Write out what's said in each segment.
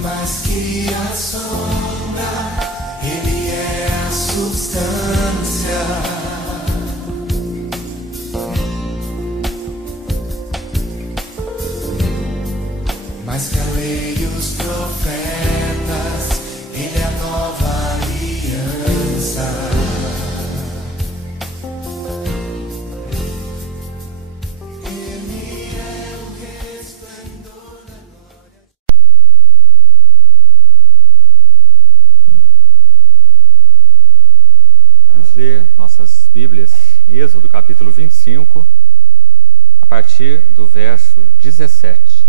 mais que a sombra, Ele é a substância. Mais que a lei e os profetas, Ele é a nova aliança. Ele é o resplendor da glória. Vamos ler nossas Bíblias em Êxodo capítulo 25, a partir do verso 17.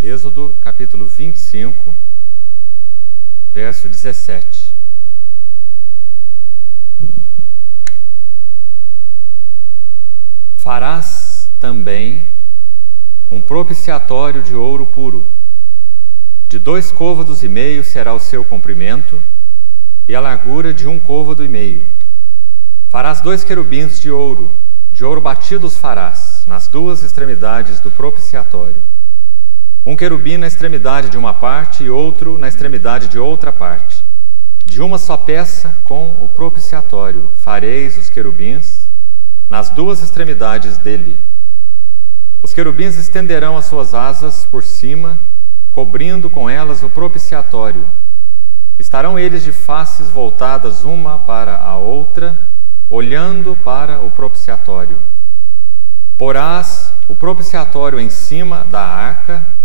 Êxodo capítulo 25, verso 17. Farás também um propiciatório de ouro puro. De 2,5 côvados será o seu comprimento, e a largura de 1,5 côvado. Farás 2 querubins de ouro batido os farás nas 2 extremidades do propiciatório. Um querubim na extremidade de uma parte e outro na extremidade de outra parte. De uma só peça com o propiciatório fareis os querubins nas 2 extremidades dele. Os querubins estenderão as suas asas por cima, cobrindo com elas o propiciatório. Estarão eles de faces voltadas uma para a outra, olhando para o propiciatório. Porás o propiciatório em cima da arca,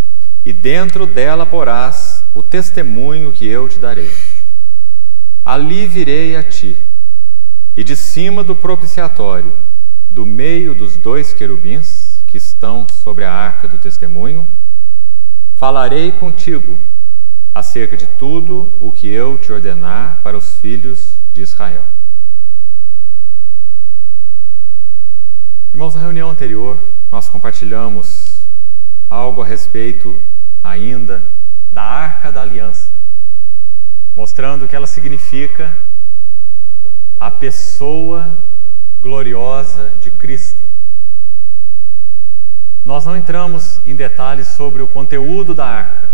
e dentro dela porás o testemunho que eu te darei. Ali virei a ti, e de cima do propiciatório, do meio dos 2 querubins que estão sobre a arca do testemunho, falarei contigo acerca de tudo o que eu te ordenar para os filhos de Israel. Irmãos, na reunião anterior, nós compartilhamos algo a respeito ainda da Arca da Aliança, mostrando que ela significa a pessoa gloriosa de Cristo. Nós não entramos em detalhes sobre o conteúdo da arca,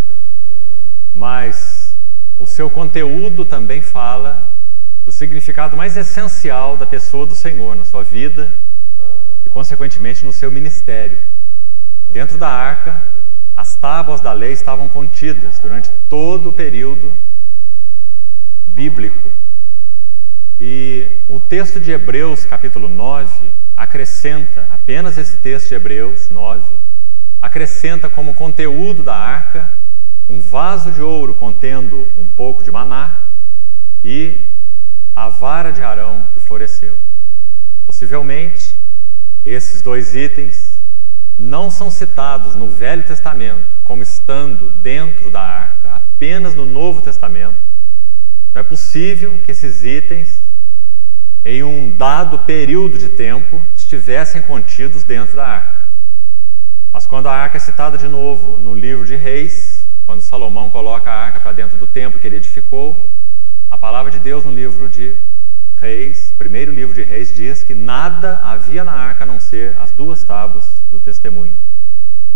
mas o seu conteúdo também fala do significado mais essencial da pessoa do Senhor na sua vida e, consequentemente, no seu ministério. Dentro da arca, as tábuas da lei estavam contidas durante todo o período bíblico. E o texto de Hebreus, capítulo 9, acrescenta, apenas esse texto de Hebreus 9, acrescenta como conteúdo da arca um vaso de ouro contendo um pouco de maná e a vara de Arão que floresceu. Possivelmente, esses 2 itens não são citados no Velho Testamento como estando dentro da arca, apenas no Novo Testamento. Não é possível que esses itens, em um dado período de tempo, estivessem contidos dentro da arca. Mas quando a arca é citada de novo no livro de Reis, quando Salomão coloca a arca para dentro do templo que ele edificou, a palavra de Deus no livro de Reis, primeiro livro de Reis, diz que nada havia na arca a não ser as 2 tábuas do testemunho.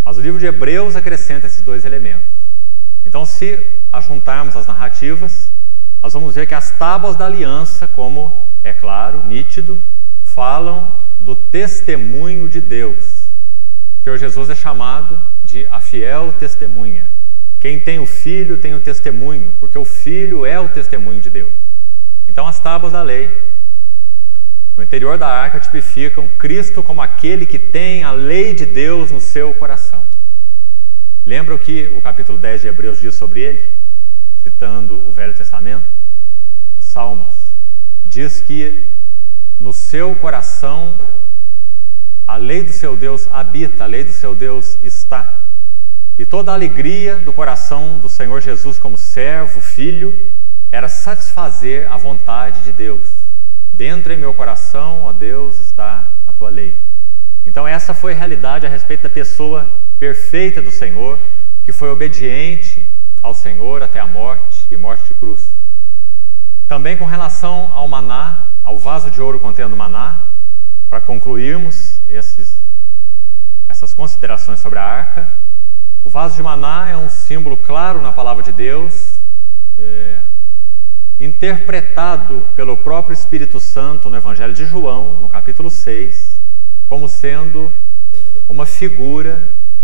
Mas o livro de Hebreus acrescenta esses 2 elementos. Então, se ajuntarmos as narrativas, nós vamos ver que as tábuas da aliança, como é claro, nítido, falam do testemunho de Deus. O Senhor Jesus é chamado de a fiel testemunha. Quem tem o Filho tem o testemunho, porque o Filho é o testemunho de Deus. Então, as tábuas da lei, no interior da arca, tipificam Cristo como aquele que tem a lei de Deus no seu coração. Lembra o que o capítulo 10 de Hebreus diz sobre ele? Citando o Velho Testamento, os Salmos, diz que no seu coração a lei do seu Deus habita, a lei do seu Deus está. E toda a alegria do coração do Senhor Jesus como servo, filho, era satisfazer a vontade de Deus. Dentro em meu coração, ó Deus, está a tua lei. Então essa foi a realidade a respeito da pessoa perfeita do Senhor, que foi obediente ao Senhor até a morte e morte de cruz. Também com relação ao maná, ao vaso de ouro contendo maná, para concluirmos essas considerações sobre a arca, o vaso de maná é um símbolo claro na palavra de Deus, interpretado pelo próprio Espírito Santo no Evangelho de João, no capítulo 6, como sendo uma figura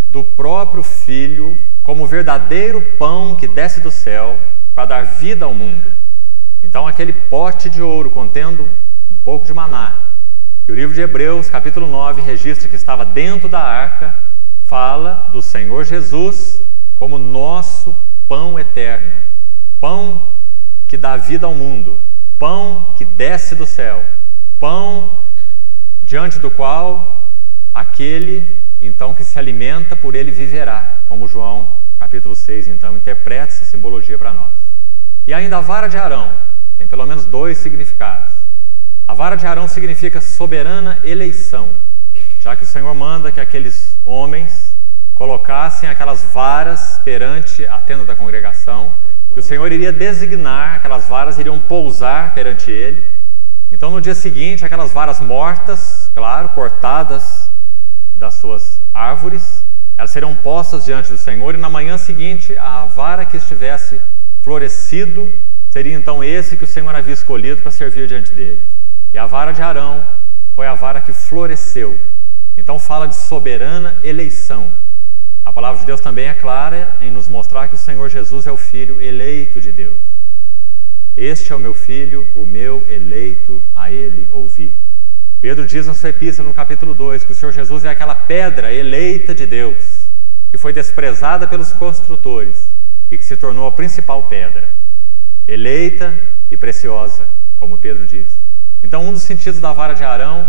do próprio Filho, como verdadeiro pão que desce do céu para dar vida ao mundo. Então, aquele pote de ouro contendo um pouco de maná, que o livro de Hebreus, capítulo 9, registra que estava dentro da arca, fala do Senhor Jesus como nosso pão eterno, pão que dá vida ao mundo, pão que desce do céu, pão diante do qual aquele, então, que se alimenta, por ele viverá, como João, capítulo 6, então, interpreta essa simbologia para nós. E ainda a vara de Arão, tem pelo menos 2 significados. A vara de Arão significa soberana eleição, já que o Senhor manda que aqueles homens colocassem aquelas varas perante a tenda da congregação, que o Senhor iria designar, aquelas varas iriam pousar perante ele. Então, no dia seguinte, aquelas varas mortas, claro, cortadas das suas árvores, elas seriam postas diante do Senhor, e na manhã seguinte, a vara que estivesse florescido seria então esse que o Senhor havia escolhido para servir diante dele. E a vara de Arão foi a vara que floresceu. Então fala de soberana eleição. A palavra de Deus também é clara em nos mostrar que o Senhor Jesus é o Filho eleito de Deus. Este é o meu Filho, o meu eleito, a ele ouvi. Pedro diz na sua epístola, no capítulo 2, que o Senhor Jesus é aquela pedra eleita de Deus, que foi desprezada pelos construtores e que se tornou a principal pedra, eleita e preciosa, como Pedro diz. Então, um dos sentidos da vara de Arão,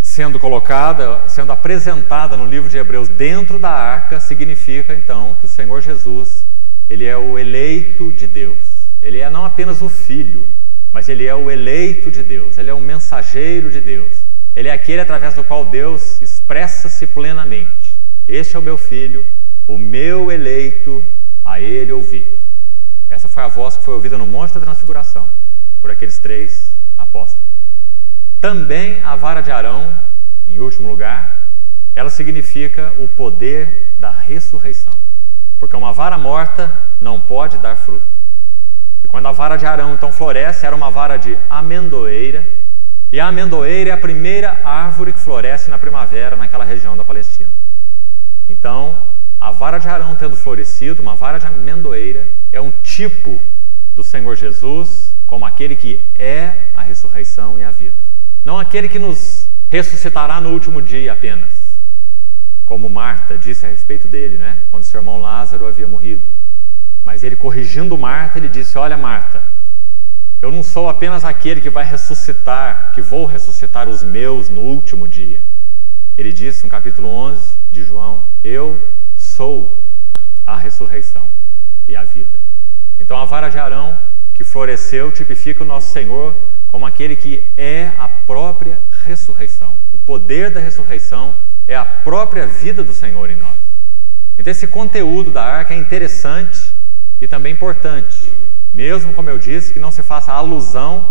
sendo colocada, sendo apresentada no livro de Hebreus dentro da arca, significa então que o Senhor Jesus, ele é o eleito de Deus. Ele é não apenas o Filho, mas ele é o eleito de Deus, ele é o mensageiro de Deus. Ele é aquele através do qual Deus expressa-se plenamente. Este é o meu Filho, o meu eleito, a ele ouvi. Essa foi a voz que foi ouvida no Monte da Transfiguração, por aqueles 3 apóstolos. Também a vara de Arão, em último lugar, ela significa o poder da ressurreição. Porque uma vara morta não pode dar fruto. E quando a vara de Arão então floresce, era uma vara de amendoeira. E a amendoeira é a primeira árvore que floresce na primavera naquela região da Palestina. Então, a vara de Arão tendo florescido, uma vara de amendoeira, é um tipo do Senhor Jesus como aquele que é a ressurreição e a vida. Não aquele que nos ressuscitará no último dia apenas, como Marta disse a respeito dele, né? Quando seu irmão Lázaro havia morrido. Mas ele, corrigindo Marta, ele disse: olha, Marta, eu não sou apenas aquele que vai ressuscitar, que vou ressuscitar os meus no último dia. Ele disse no capítulo 11 de João: eu sou a ressurreição e a vida. Então a vara de Arão que floresceu tipifica o nosso Senhor como aquele que é a própria ressurreição. O poder da ressurreição é a própria vida do Senhor em nós. Então esse conteúdo da arca é interessante e também importante, mesmo, como eu disse, que não se faça alusão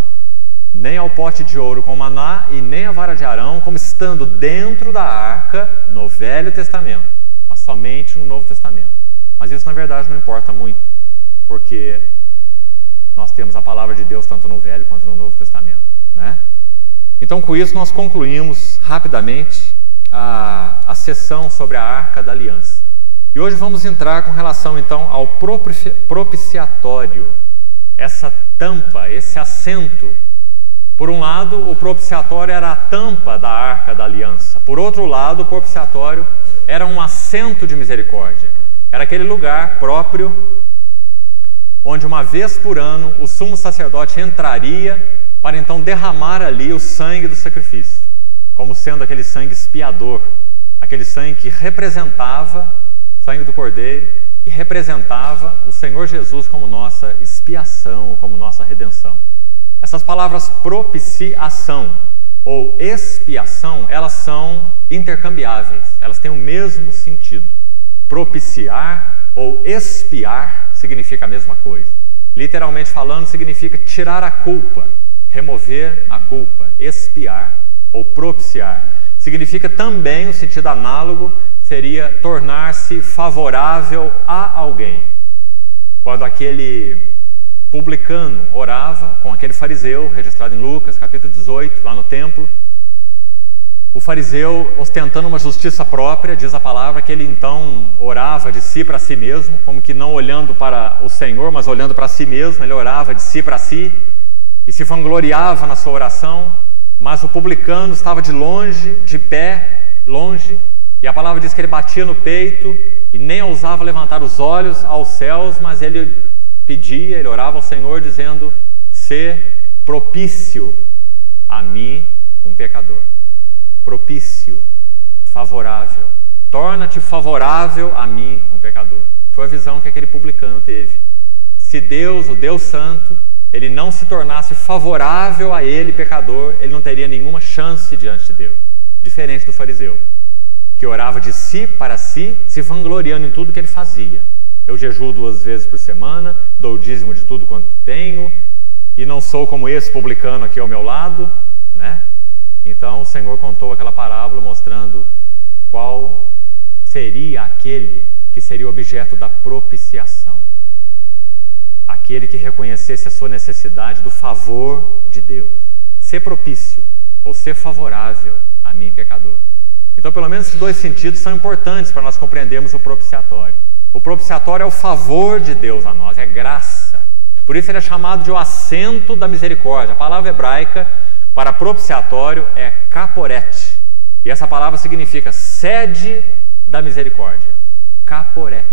nem ao pote de ouro com maná e nem à vara de Arão como estando dentro da arca no Velho Testamento, mas somente no Novo Testamento. Mas isso na verdade não importa muito, porque nós temos a palavra de Deus tanto no Velho quanto no Novo Testamento, né? Então, com isso, nós concluímos rapidamente a sessão sobre a Arca da Aliança. E hoje vamos entrar com relação, então, ao propiciatório, essa tampa, esse assento. Por um lado, o propiciatório era a tampa da Arca da Aliança. Por outro lado, o propiciatório era um assento de misericórdia. Era aquele lugar próprio onde uma vez por ano o sumo sacerdote entraria para então derramar ali o sangue do sacrifício, como sendo aquele sangue expiador, aquele sangue que representava, sangue do Cordeiro, que representava o Senhor Jesus como nossa expiação, como nossa redenção. Essas palavras propiciação ou expiação, elas são intercambiáveis, elas têm o mesmo sentido. Propiciar ou expiar significa a mesma coisa. Literalmente falando, significa tirar a culpa, remover a culpa. Expiar ou propiciar significa também o sentido análogo seria tornar-se favorável a alguém. Quando aquele publicano orava com aquele fariseu, registrado em Lucas, capítulo 18, lá no templo, o fariseu, ostentando uma justiça própria, diz a palavra que ele então orava de si para si mesmo, como que não olhando para o Senhor, mas olhando para si mesmo. Ele orava de si para si e se vangloriava na sua oração, mas o publicano estava de longe, de pé, longe, e a palavra diz que ele batia no peito e nem ousava levantar os olhos aos céus, mas ele pedia, ele orava ao Senhor dizendo: "Sê propício a mim, um pecador." Propício, favorável. Torna-te favorável a mim, um pecador. Foi a visão que aquele publicano teve. Se Deus, o Deus Santo, ele não se tornasse favorável a ele, pecador, ele não teria nenhuma chance diante de Deus. Diferente do fariseu, que orava de si para si, se vangloriando em tudo que ele fazia. Eu jejuo 2 vezes por semana, dou o dízimo de tudo quanto tenho, e não sou como esse publicano aqui ao meu lado, né? Então o Senhor contou aquela parábola mostrando qual seria aquele que seria objeto da propiciação. Aquele que reconhecesse a sua necessidade do favor de Deus. Ser propício, ou ser favorável a mim, pecador. Então, pelo menos esses 2 sentidos são importantes para nós compreendermos o propiciatório. O propiciatório é o favor de Deus a nós, é graça. Por isso ele é chamado de o assento da misericórdia. A palavra hebraica para propiciatório é kaporet. E essa palavra significa sede da misericórdia. Kaporet.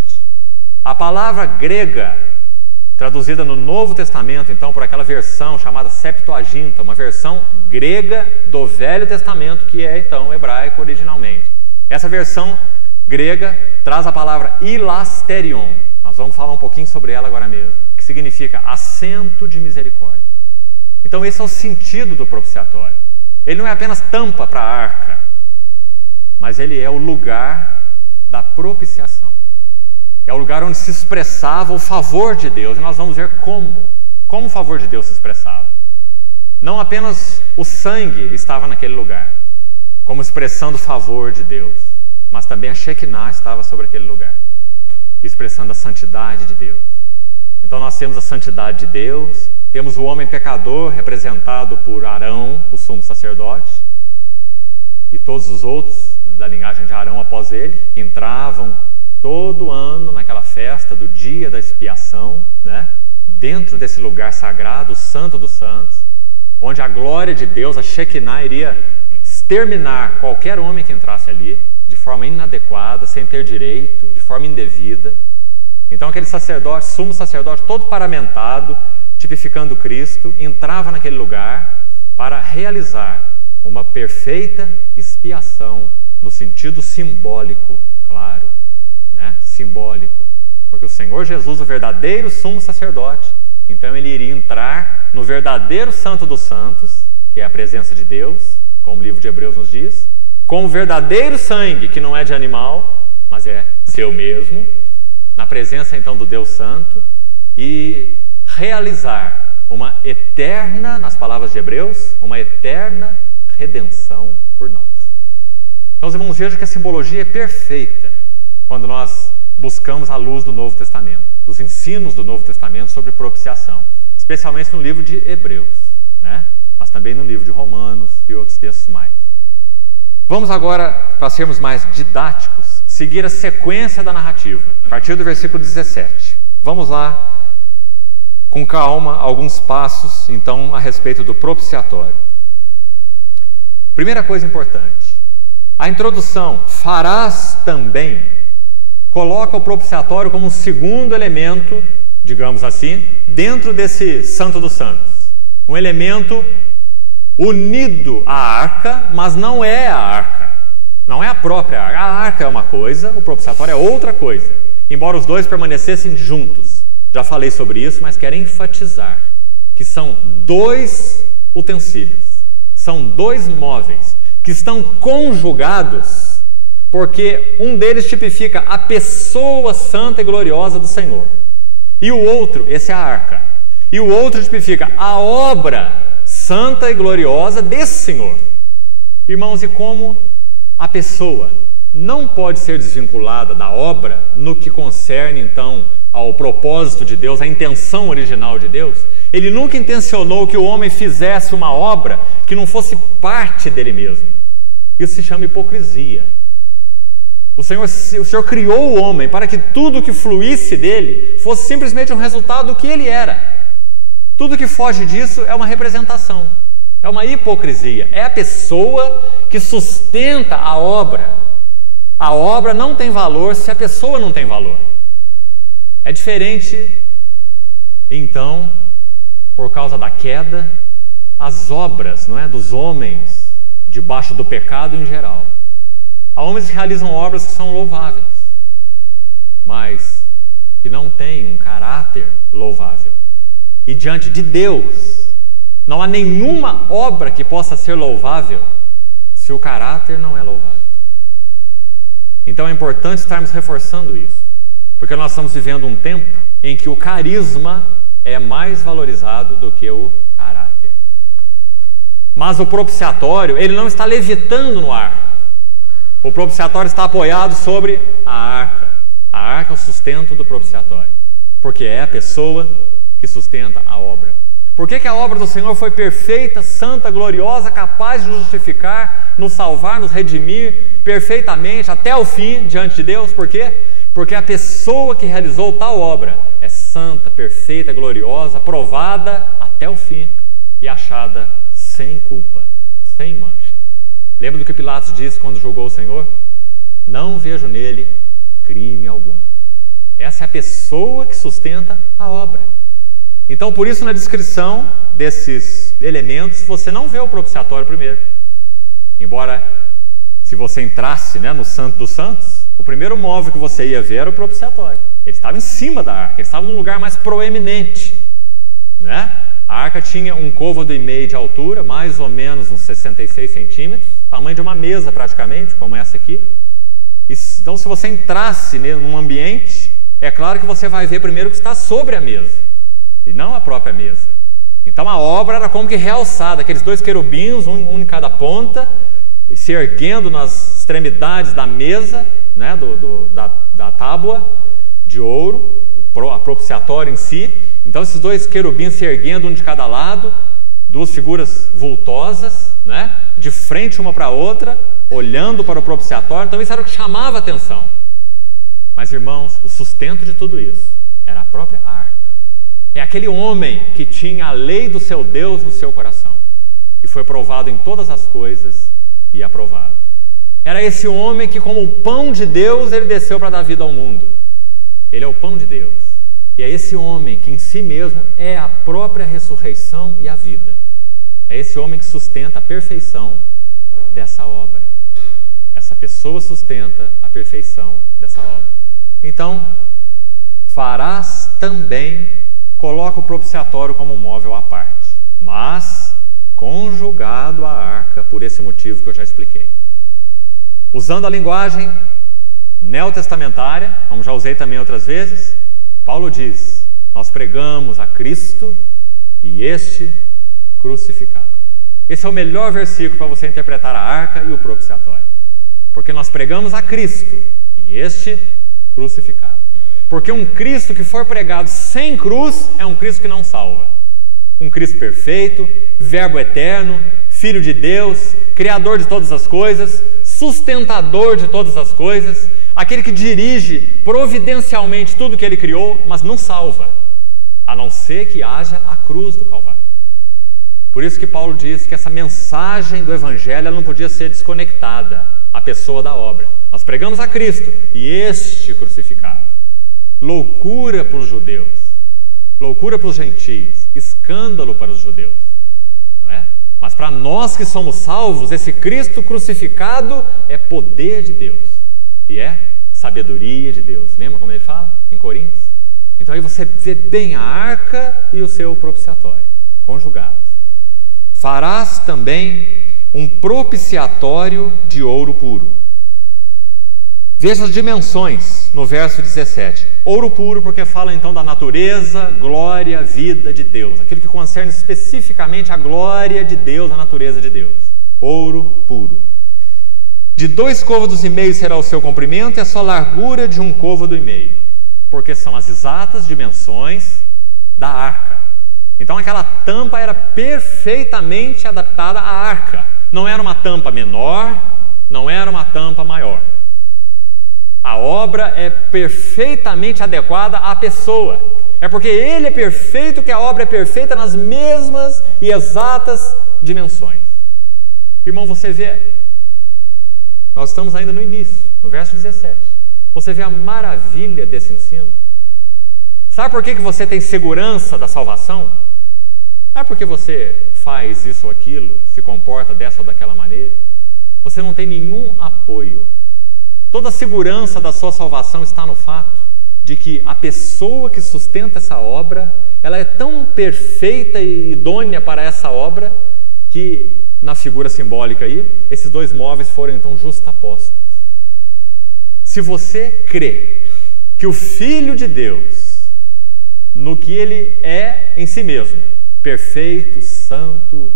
A palavra grega, traduzida no Novo Testamento, então, por aquela versão chamada Septuaginta, uma versão grega do Velho Testamento, que é, então, hebraico originalmente. Essa versão grega traz a palavra ilasterion. Nós vamos falar um pouquinho sobre ela agora mesmo, que significa assento de misericórdia. Então esse é o sentido do propiciatório. Ele não é apenas tampa para a arca, mas ele é o lugar da propiciação. É o lugar onde se expressava o favor de Deus. E nós vamos ver como o favor de Deus se expressava. Não apenas o sangue estava naquele lugar, como expressando o favor de Deus, mas também a Shekinah estava sobre aquele lugar, expressando a santidade de Deus. Então nós temos a santidade de Deus, temos o homem pecador representado por Arão, o sumo sacerdote, e todos os outros da linhagem de Arão após ele, que entravam todo ano naquela festa do dia da expiação, né? Dentro desse lugar sagrado, o Santo dos Santos, onde a glória de Deus, a Shekinah, iria exterminar qualquer homem que entrasse ali, de forma inadequada, sem ter direito, de forma indevida. Então aquele sacerdote, sumo sacerdote, todo paramentado, tipificando Cristo, entrava naquele lugar para realizar uma perfeita expiação no sentido simbólico, claro, né? Simbólico. Porque o Senhor Jesus, o verdadeiro sumo sacerdote, então ele iria entrar no verdadeiro Santo dos Santos, que é a presença de Deus, como o livro de Hebreus nos diz, com o verdadeiro sangue, que não é de animal, mas é seu mesmo, na presença então do Deus Santo, e realizar uma eterna, nas palavras de Hebreus, uma eterna redenção por nós. Então os irmãos, vejam que a simbologia é perfeita quando nós buscamos a luz do Novo Testamento, dos ensinos do Novo Testamento sobre propiciação, especialmente no livro de Hebreus, né? Mas também no livro de Romanos e outros textos mais. Vamos agora, para sermos mais didáticos, seguir a sequência da narrativa, a partir do versículo 17. Vamos lá, com calma, alguns passos, então, a respeito do propiciatório. Primeira coisa importante, a introdução, farás também, coloca o propiciatório como um segundo elemento, digamos assim, dentro desse Santo dos Santos. Um elemento unido à arca, mas não é a arca. Não é a própria arca. A arca é uma coisa, o propiciatório é outra coisa. Embora os dois permanecessem juntos. Já falei sobre isso, mas quero enfatizar que são 2 utensílios. São 2 móveis que estão conjugados, porque um deles tipifica a pessoa santa e gloriosa do Senhor. E o outro, esse é a arca. E o outro tipifica a obra santa e gloriosa desse Senhor. Irmãos, e como a pessoa não pode ser desvinculada da obra no que concerne, então, ao propósito de Deus, à intenção original de Deus. Ele nunca intencionou que o homem fizesse uma obra que não fosse parte dele mesmo. Isso se chama hipocrisia. O Senhor criou o homem para que tudo que fluísse dele fosse simplesmente um resultado do que ele era. Tudo que foge disso é uma representação, é uma hipocrisia. É a pessoa que sustenta a obra. A obra não tem valor se a pessoa não tem valor. É diferente, então, por causa da queda, as obras, não é, dos homens debaixo do pecado em geral. Há homens que realizam obras que são louváveis, mas que não têm um caráter louvável. E diante de Deus, não há nenhuma obra que possa ser louvável se o caráter não é louvável. Então é importante estarmos reforçando isso, porque nós estamos vivendo um tempo em que o carisma é mais valorizado do que o caráter. Mas o propiciatório, ele não está levitando no ar. O propiciatório está apoiado sobre a arca. A arca é o sustento do propiciatório, porque é a pessoa que sustenta a obra. Por que a obra do Senhor foi perfeita, santa, gloriosa, capaz de nos justificar, nos salvar, nos redimir perfeitamente até o fim diante de Deus? Por quê? Porque a pessoa que realizou tal obra é santa, perfeita, gloriosa, aprovada até o fim e achada sem culpa, sem mancha. Lembra do que Pilatos disse quando julgou o Senhor? Não vejo nele crime algum. Essa é a pessoa que sustenta a obra. Então, por isso, na descrição desses elementos, você não vê o propiciatório primeiro. Embora, se você entrasse, né, no Santo dos Santos, o primeiro móvel que você ia ver era o propiciatório. Ele estava em cima da arca, ele estava num lugar mais proeminente, né? A arca tinha 1,5 côvado de altura, mais ou menos uns 66 centímetros, tamanho de uma mesa praticamente, como essa aqui. Então, se você entrasse num ambiente, é claro que você vai ver primeiro o que está sobre a mesa, e não a própria mesa. Então a obra era como que realçada, aqueles 2 querubins, um em cada ponta, se erguendo nas extremidades da mesa, né, da tábua de ouro, a propiciatória em si. Então esses 2 querubins se erguendo, um de cada lado, 2 figuras vultosas, né, de frente uma para a outra, olhando para o propiciatório. Então isso era o que chamava a atenção. Mas, irmãos, o sustento de tudo isso era a própria arca. É aquele homem que tinha a lei do seu Deus no seu coração e foi provado em todas as coisas e aprovado. Era esse homem que, como o pão de Deus, ele desceu para dar vida ao mundo. Ele é o pão de Deus. E é esse homem que em si mesmo é a própria ressurreição e a vida. É esse homem que sustenta a perfeição dessa obra. Essa pessoa sustenta a perfeição dessa obra. Então, farás também, coloca o propiciatório como um móvel à parte, mas conjugado à arca, por esse motivo que eu já expliquei. Usando a linguagem neotestamentária, como já usei também outras vezes, Paulo diz: nós pregamos a Cristo e este crucificado. Esse é o melhor versículo para você interpretar a arca e o propiciatório. Porque nós pregamos a Cristo e este crucificado. Porque um Cristo que for pregado sem cruz é um Cristo que não salva. Um Cristo perfeito, Verbo eterno, Filho de Deus, Criador de todas as coisas, sustentador de todas as coisas, aquele que dirige providencialmente tudo que ele criou, mas não salva, a não ser que haja a cruz do Calvário. Por isso que Paulo diz que essa mensagem do Evangelho ela não podia ser desconectada à pessoa da obra. Nós pregamos a Cristo e este crucificado. Loucura para os judeus, loucura para os gentios, escândalo para os judeus, não é? Mas para nós que somos salvos, esse Cristo crucificado é poder de Deus e é sabedoria de Deus. Lembra como ele fala em Coríntios? Então aí você vê bem a arca e o seu propiciatório conjugados. Farás também um propiciatório de ouro puro. Veja as dimensões no verso 17. Ouro puro porque fala então da natureza, glória, vida de Deus. Aquilo que concerne especificamente a glória de Deus, a natureza de Deus. Ouro puro. De 2 côvados e meio será o seu comprimento e a sua largura de 1 côvado e meio, porque são as exatas dimensões da arca. Então aquela tampa era perfeitamente adaptada à arca. Não era uma tampa menor, não era uma tampa maior. A obra é perfeitamente adequada à pessoa. É porque ele é perfeito que a obra é perfeita nas mesmas e exatas dimensões. Irmão, você vê... Nós estamos ainda no início, no verso 17. Você vê a maravilha desse ensino? Sabe por que você tem segurança da salvação? Não é porque você faz isso ou aquilo, se comporta dessa ou daquela maneira. Você não tem nenhum apoio. Toda a segurança da sua salvação está no fato de que a pessoa que sustenta essa obra, ela é tão perfeita e idônea para essa obra que... Na figura simbólica aí, esses 2 móveis foram então justapostos. Se você crê que o Filho de Deus, no que ele é em si mesmo, perfeito, santo,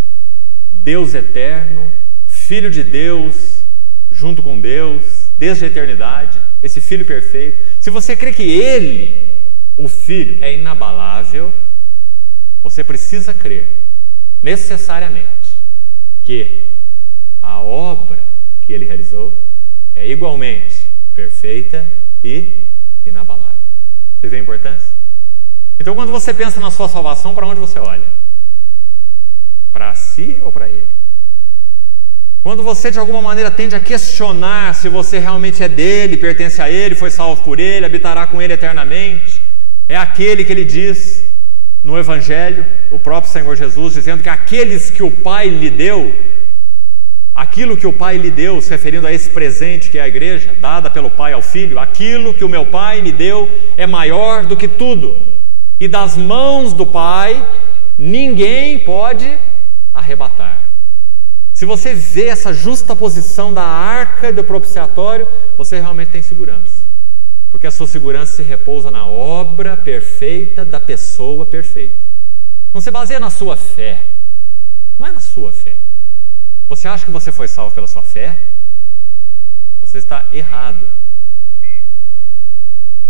Deus eterno, Filho de Deus, junto com Deus, desde a eternidade, esse Filho perfeito, se você crê que ele, o Filho, é inabalável, você precisa crer, necessariamente, que a obra que ele realizou é igualmente perfeita e inabalável. Você vê a importância? Então, quando você pensa na sua salvação, para onde você olha? Para si ou para ele? Quando você, de alguma maneira, tende a questionar se você realmente é dele, pertence a ele, foi salvo por ele, habitará com ele eternamente, é aquele que ele diz... No Evangelho, o próprio Senhor Jesus dizendo que aqueles que o Pai lhe deu, aquilo que o Pai lhe deu, se referindo a esse presente que é a igreja, dada pelo Pai ao Filho, aquilo que o meu Pai me deu é maior do que tudo, e das mãos do Pai ninguém pode arrebatar. Se você vê essa justa posição da arca e do propiciatório, você realmente tem segurança. Porque a sua segurança se repousa na obra perfeita da pessoa perfeita. Não se baseia na sua fé. Não é na sua fé. Você acha que você foi salvo pela sua fé? Você está errado.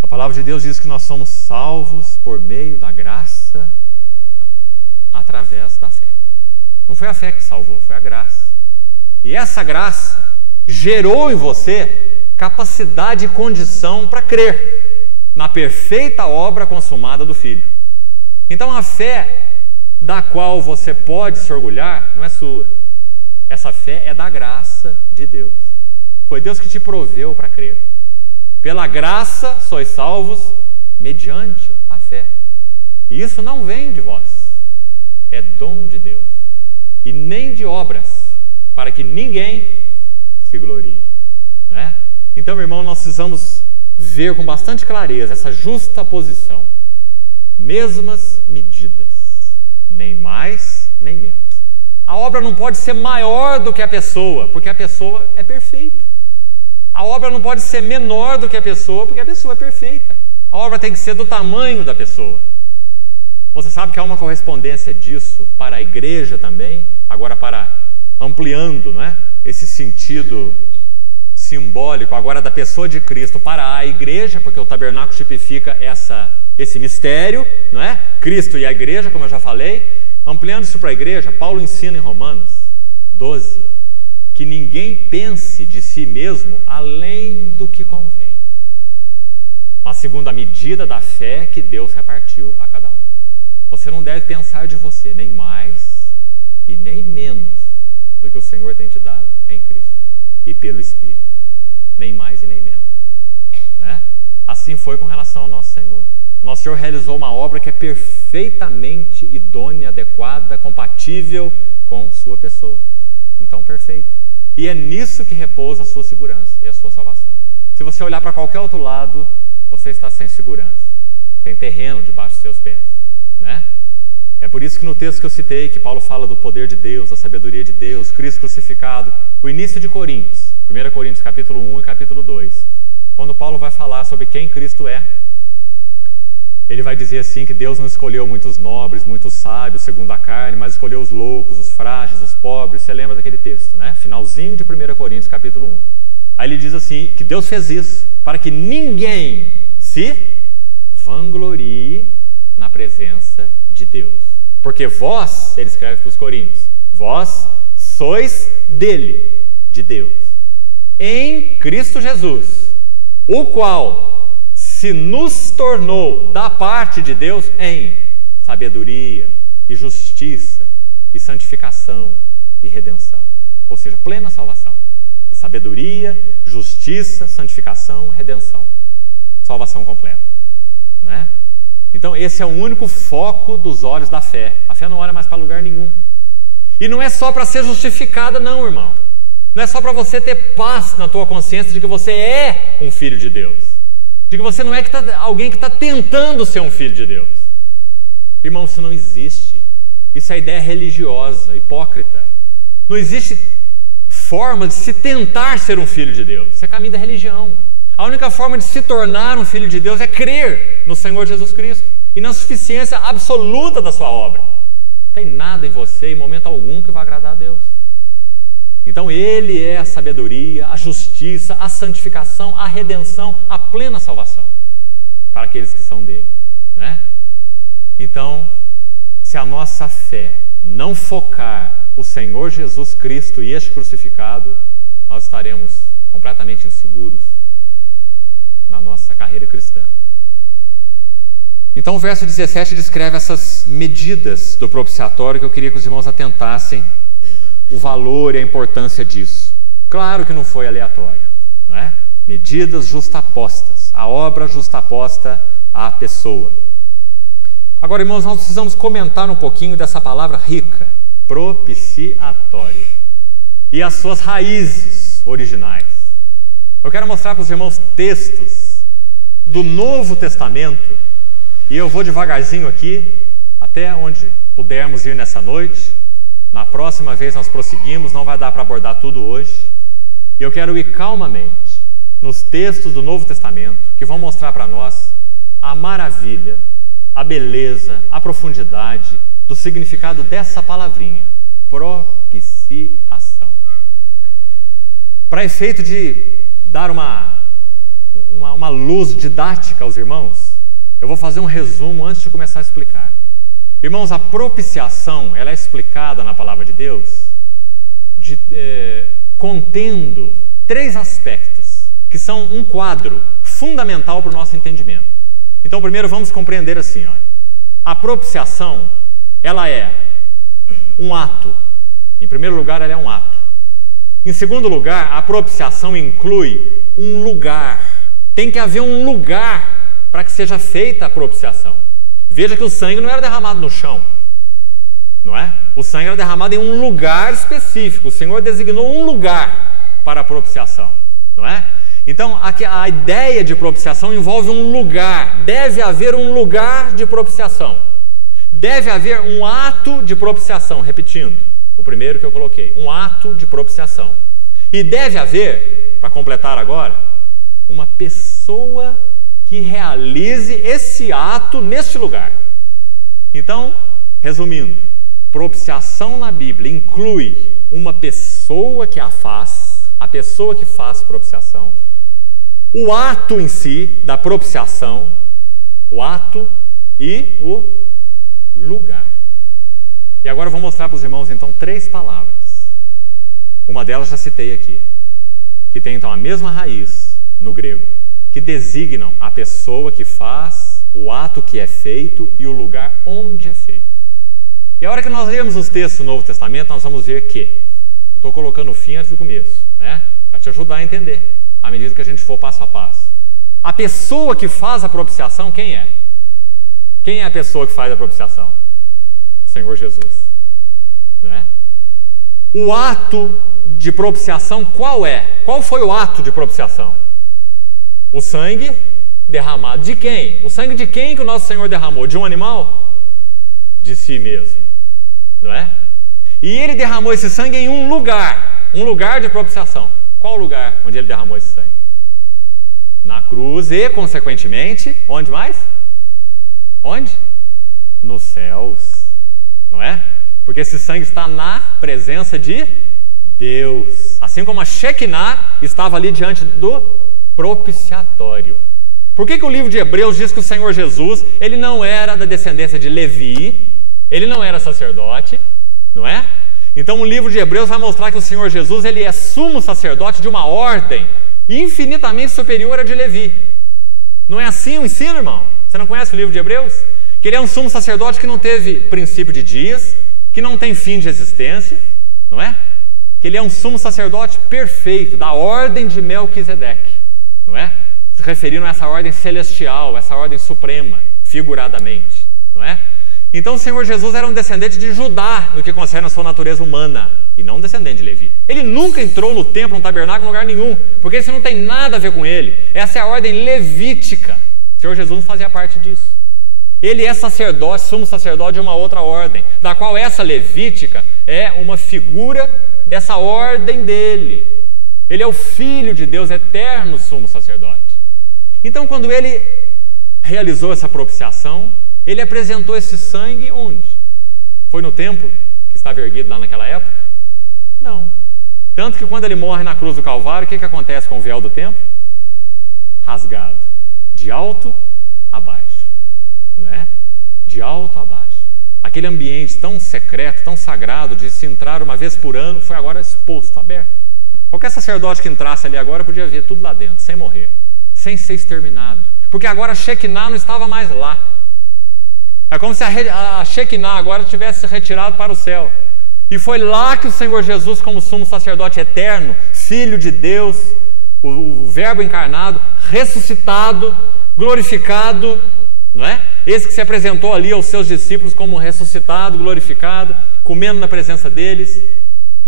A palavra de Deus diz que nós somos salvos por meio da graça através da fé. Não foi a fé que salvou, foi a graça. E essa graça gerou em você capacidade e condição para crer na perfeita obra consumada do Filho. Então a fé da qual você pode se orgulhar não é sua. Essa fé é da graça de Deus. Foi Deus que te proveu para crer. Pela graça sois salvos mediante a fé. E isso não vem de vós. É dom de Deus. E nem de obras, para que ninguém se glorie. Não é? Então, meu irmão, nós precisamos ver com bastante clareza essa justa posição. Mesmas medidas, nem mais, nem menos. A obra não pode ser maior do que a pessoa, porque a pessoa é perfeita. A obra não pode ser menor do que a pessoa, porque a pessoa é perfeita. A obra tem que ser do tamanho da pessoa. Você sabe que há uma correspondência disso para a igreja também, agora ampliando, não é? Esse sentido simbólico agora da pessoa de Cristo para a igreja, porque o tabernáculo tipifica esse mistério, não é? Cristo e a igreja, como eu já falei. Ampliando isso para a igreja, Paulo ensina em Romanos 12 que ninguém pense de si mesmo além do que convém, mas segundo a medida da fé que Deus repartiu a cada um. Você não deve pensar de você nem mais e nem menos do que o Senhor tem te dado em Cristo e pelo Espírito. Nem mais e nem menos, né? Assim foi com relação ao nosso Senhor. Nosso Senhor realizou uma obra que é perfeitamente idônea, adequada, compatível com sua pessoa. Então, perfeita. E é nisso que repousa a sua segurança e a sua salvação. Se você olhar para qualquer outro lado, você está sem segurança, sem terreno debaixo dos seus pés, né? É por isso que no texto que eu citei, que Paulo fala do poder de Deus, da sabedoria de Deus, Cristo crucificado, o início de Coríntios, 1 Coríntios capítulo 1 e capítulo 2, quando Paulo vai falar sobre quem Cristo é, ele vai dizer assim que Deus não escolheu muitos nobres, muitos sábios segundo a carne, mas escolheu os loucos, os frágeis, os pobres. Você lembra daquele texto, né? Finalzinho de 1 Coríntios capítulo 1. Aí ele diz assim, que Deus fez isso para que ninguém se vanglorie na presença de Deus. Porque vós, ele escreve para os coríntios, vós sois dele, de Deus, em Cristo Jesus, o qual se nos tornou da parte de Deus em sabedoria e justiça e santificação e redenção. Ou seja, plena salvação. E sabedoria, justiça, santificação, redenção. Salvação completa. Né? Então esse é o único foco dos olhos da fé. A fé não olha mais para lugar nenhum. E não é só para ser justificada não, irmão. Não é só para você ter paz na tua consciência de que você é um filho de Deus. De que você não é alguém que está tentando ser um filho de Deus. Irmão, isso não existe. Isso é ideia religiosa, hipócrita. Não existe forma de se tentar ser um filho de Deus. Isso é caminho da religião. A única forma de se tornar um filho de Deus é crer no Senhor Jesus Cristo e na suficiência absoluta da sua obra. Não tem nada em você, em momento algum, que vai agradar a Deus. Então Ele é a sabedoria, a justiça, a santificação, a redenção, a plena salvação para aqueles que são dele, né? Então, se a nossa fé não focar o Senhor Jesus Cristo e este crucificado, nós estaremos completamente inseguros na nossa carreira cristã. Então o verso 17 descreve essas medidas do propiciatório que eu queria que os irmãos atentassem o valor e a importância disso. Claro que não foi aleatório, não é? Medidas justapostas, a obra justaposta à pessoa. Agora, irmãos, nós precisamos comentar um pouquinho dessa palavra rica, propiciatório, e as suas raízes originais. Eu quero mostrar para os irmãos textos do Novo Testamento, e eu vou devagarzinho aqui, até onde pudermos ir nessa noite. Na próxima vez nós prosseguimos, não vai dar para abordar tudo hoje. E eu quero ir calmamente nos textos do Novo Testamento, que vão mostrar para nós a maravilha, a beleza, a profundidade do significado dessa palavrinha, propiciação. Para efeito de dar uma luz didática aos irmãos, eu vou fazer um resumo antes de começar a explicar. Irmãos, a propiciação, ela é explicada na palavra de Deus contendo 3 aspectos, que são um quadro fundamental para o nosso entendimento. Então, primeiro vamos compreender assim, olha. A propiciação, ela é um ato. Em primeiro lugar, ela é um ato. Em segundo lugar, a propiciação inclui um lugar. Tem que haver um lugar para que seja feita a propiciação. Veja que o sangue não era derramado no chão, não é? O sangue era derramado em um lugar específico. O Senhor designou um lugar para a propiciação, não é? Então, a ideia de propiciação envolve um lugar. Deve haver um lugar de propiciação. Deve haver um ato de propiciação. Repetindo, o primeiro que eu coloquei. Um ato de propiciação. E deve haver, para completar agora, uma pessoa que realize esse ato neste lugar. Então, resumindo, propiciação na Bíblia inclui uma pessoa que a faz, a pessoa que faz propiciação, o ato em si da propiciação, o ato e o lugar. E agora eu vou mostrar para os irmãos então 3 palavras. Uma delas já citei aqui, que tem então a mesma raiz no grego, que designam a pessoa que faz, o ato que é feito e o lugar onde é feito. E a hora que nós lemos os textos do Novo Testamento, nós vamos ver que, estou colocando o fim antes do começo, né? Para te ajudar a entender, à medida que a gente for passo a passo. A pessoa que faz a propiciação, quem é? Quem é a pessoa que faz a propiciação? O Senhor Jesus, né? O ato de propiciação qual é? Qual foi o ato de propiciação? O sangue derramado. De quem? O sangue de quem que o nosso Senhor derramou? De um animal? De si mesmo, não é? E ele derramou esse sangue em um lugar de propiciação. Qual o lugar onde ele derramou esse sangue? Na cruz e, consequentemente, onde mais? Onde? Nos céus, não é? Porque esse sangue está na presença de Deus. Assim como a Shekinah estava ali diante do propiciatório. Por que o livro de Hebreus diz que o Senhor Jesus, ele não era da descendência de Levi, ele não era sacerdote, não é? Então o livro de Hebreus vai mostrar que o Senhor Jesus, ele é sumo sacerdote de uma ordem infinitamente superior à de Levi. Não é assim o ensino, irmão? Você não conhece o livro de Hebreus? Que ele é um sumo sacerdote que não teve princípio de dias, que não tem fim de existência, não é? Que ele é um sumo sacerdote perfeito, da ordem de Melquisedeque, não é? Se referindo a essa ordem celestial, essa ordem suprema, figuradamente, não é? Então o Senhor Jesus era um descendente de Judá no que concerne a sua natureza humana, e não um descendente de Levi. Ele nunca entrou no templo, no tabernáculo, em lugar nenhum, porque isso não tem nada a ver com ele. Essa é a ordem levítica. O Senhor Jesus não fazia parte disso. Ele é sacerdote, sumo sacerdote de uma outra ordem, da qual essa levítica é uma figura dessa ordem dele. Ele é o Filho de Deus, eterno sumo sacerdote. Então, quando ele realizou essa propiciação, ele apresentou esse sangue onde? Foi no templo que estava erguido lá naquela época? Não. Tanto que quando ele morre na cruz do Calvário, o que acontece com o véu do templo? Rasgado, de alto a baixo, não é? De alto a baixo. Aquele ambiente tão secreto, tão sagrado, de se entrar uma vez por ano, foi agora exposto, aberto. Qualquer sacerdote que entrasse ali agora podia ver tudo lá dentro, sem morrer, sem ser exterminado. Porque agora a Shekinah não estava mais lá. É como se a Shekinah agora tivesse se retirado para o céu. E foi lá que o Senhor Jesus, como sumo sacerdote eterno, Filho de Deus, o Verbo encarnado, ressuscitado, glorificado, não é? Esse que se apresentou ali aos seus discípulos como ressuscitado, glorificado, comendo na presença deles,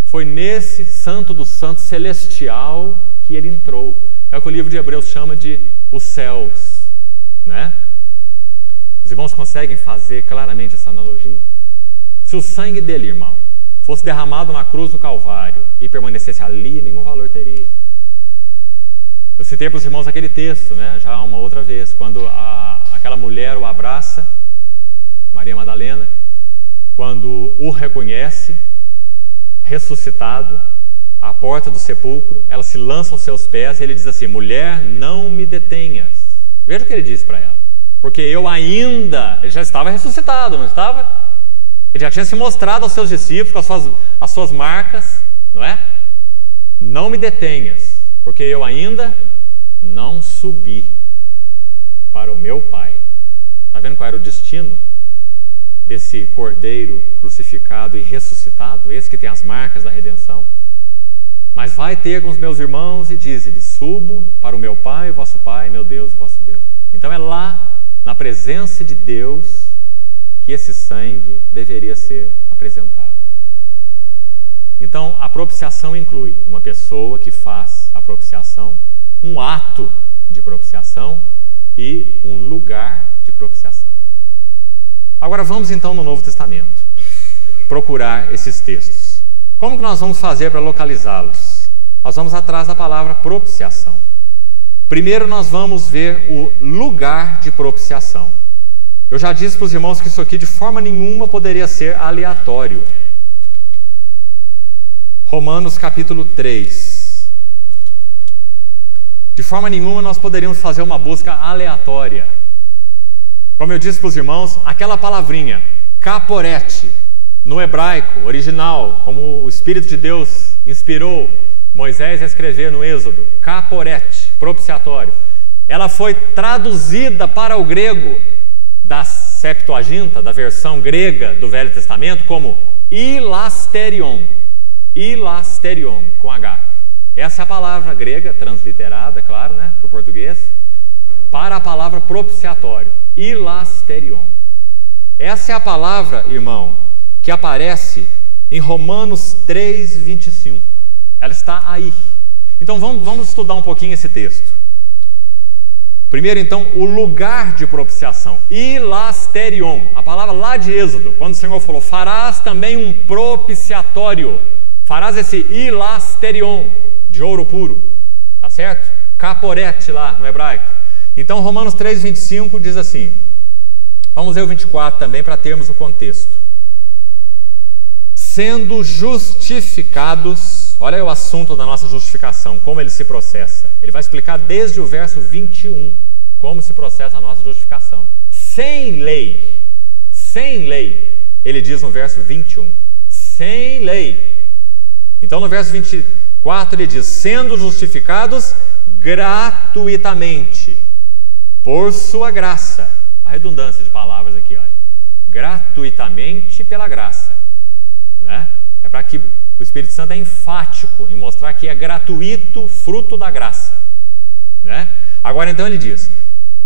foi nesse Santo do Santo celestial que ele entrou. É o que o livro de Hebreus chama de os céus, né? Os irmãos conseguem fazer claramente essa analogia? Se o sangue dele, irmão, fosse derramado na cruz do Calvário e permanecesse ali, nenhum valor teria. Eu citei para os irmãos aquele texto, né, já uma outra vez, quando aquela mulher o abraça, Maria Madalena, quando o reconhece, ressuscitado, à porta do sepulcro, ela se lança aos seus pés e ele diz assim: mulher, não me detenhas. Veja o que ele disse para ela. Porque eu ainda, ele já estava ressuscitado, não estava? Ele já tinha se mostrado aos seus discípulos com as suas marcas, não é? Não me detenhas, porque eu ainda não subi para o meu Pai. Está vendo qual era o destino desse cordeiro crucificado e ressuscitado, esse que tem as marcas da redenção? Mas vai ter com os meus irmãos e diz-lhes: subo para o meu Pai, vosso Pai, meu Deus, vosso Deus. Então é lá, na presença de Deus, que esse sangue deveria ser apresentado. Então, a propiciação inclui uma pessoa que faz a propiciação, um ato de propiciação e um lugar de propiciação. Agora vamos então no Novo Testamento procurar esses textos. Como que nós vamos fazer para localizá-los? Nós vamos atrás da palavra propiciação. Primeiro nós vamos ver o lugar de propiciação. Eu já disse para os irmãos que isso aqui de forma nenhuma poderia ser aleatório. Romanos capítulo 3. De forma nenhuma nós poderíamos fazer uma busca aleatória. Como eu disse para os irmãos, aquela palavrinha, kaporete, no hebraico original, como o Espírito de Deus inspirou Moisés a escrever no Êxodo, kaporete, propiciatório, ela foi traduzida para o grego da Septuaginta, da versão grega do Velho Testamento, como ilasterion, ilasterion, com H. Essa é a palavra grega, transliterada, claro, né, para o português, para a palavra propiciatório, ilasterion. Essa é a palavra, irmão, que aparece em Romanos 3, 25. Ela está aí. Então vamos estudar um pouquinho esse texto. Primeiro, então, o lugar de propiciação, ilasterion, a palavra lá de Êxodo, quando o Senhor falou: farás também um propiciatório, farás esse ilasterion, de ouro puro, tá certo? Kaporete lá no hebraico. Então Romanos 3, 25 diz assim, vamos ver o 24 também para termos o contexto. Sendo justificados olha aí o assunto da nossa justificação, como ele se processa. Ele vai explicar desde o verso 21 como se processa a nossa justificação. Sem lei, ele diz no verso 21, sem lei. Então no verso 24 ele diz, sendo justificados gratuitamente, por sua graça. A redundância de palavras aqui, olha. Gratuitamente pela graça. Né? É para que o Espírito Santo é enfático em mostrar que é gratuito, fruto da graça. Né? Agora então ele diz,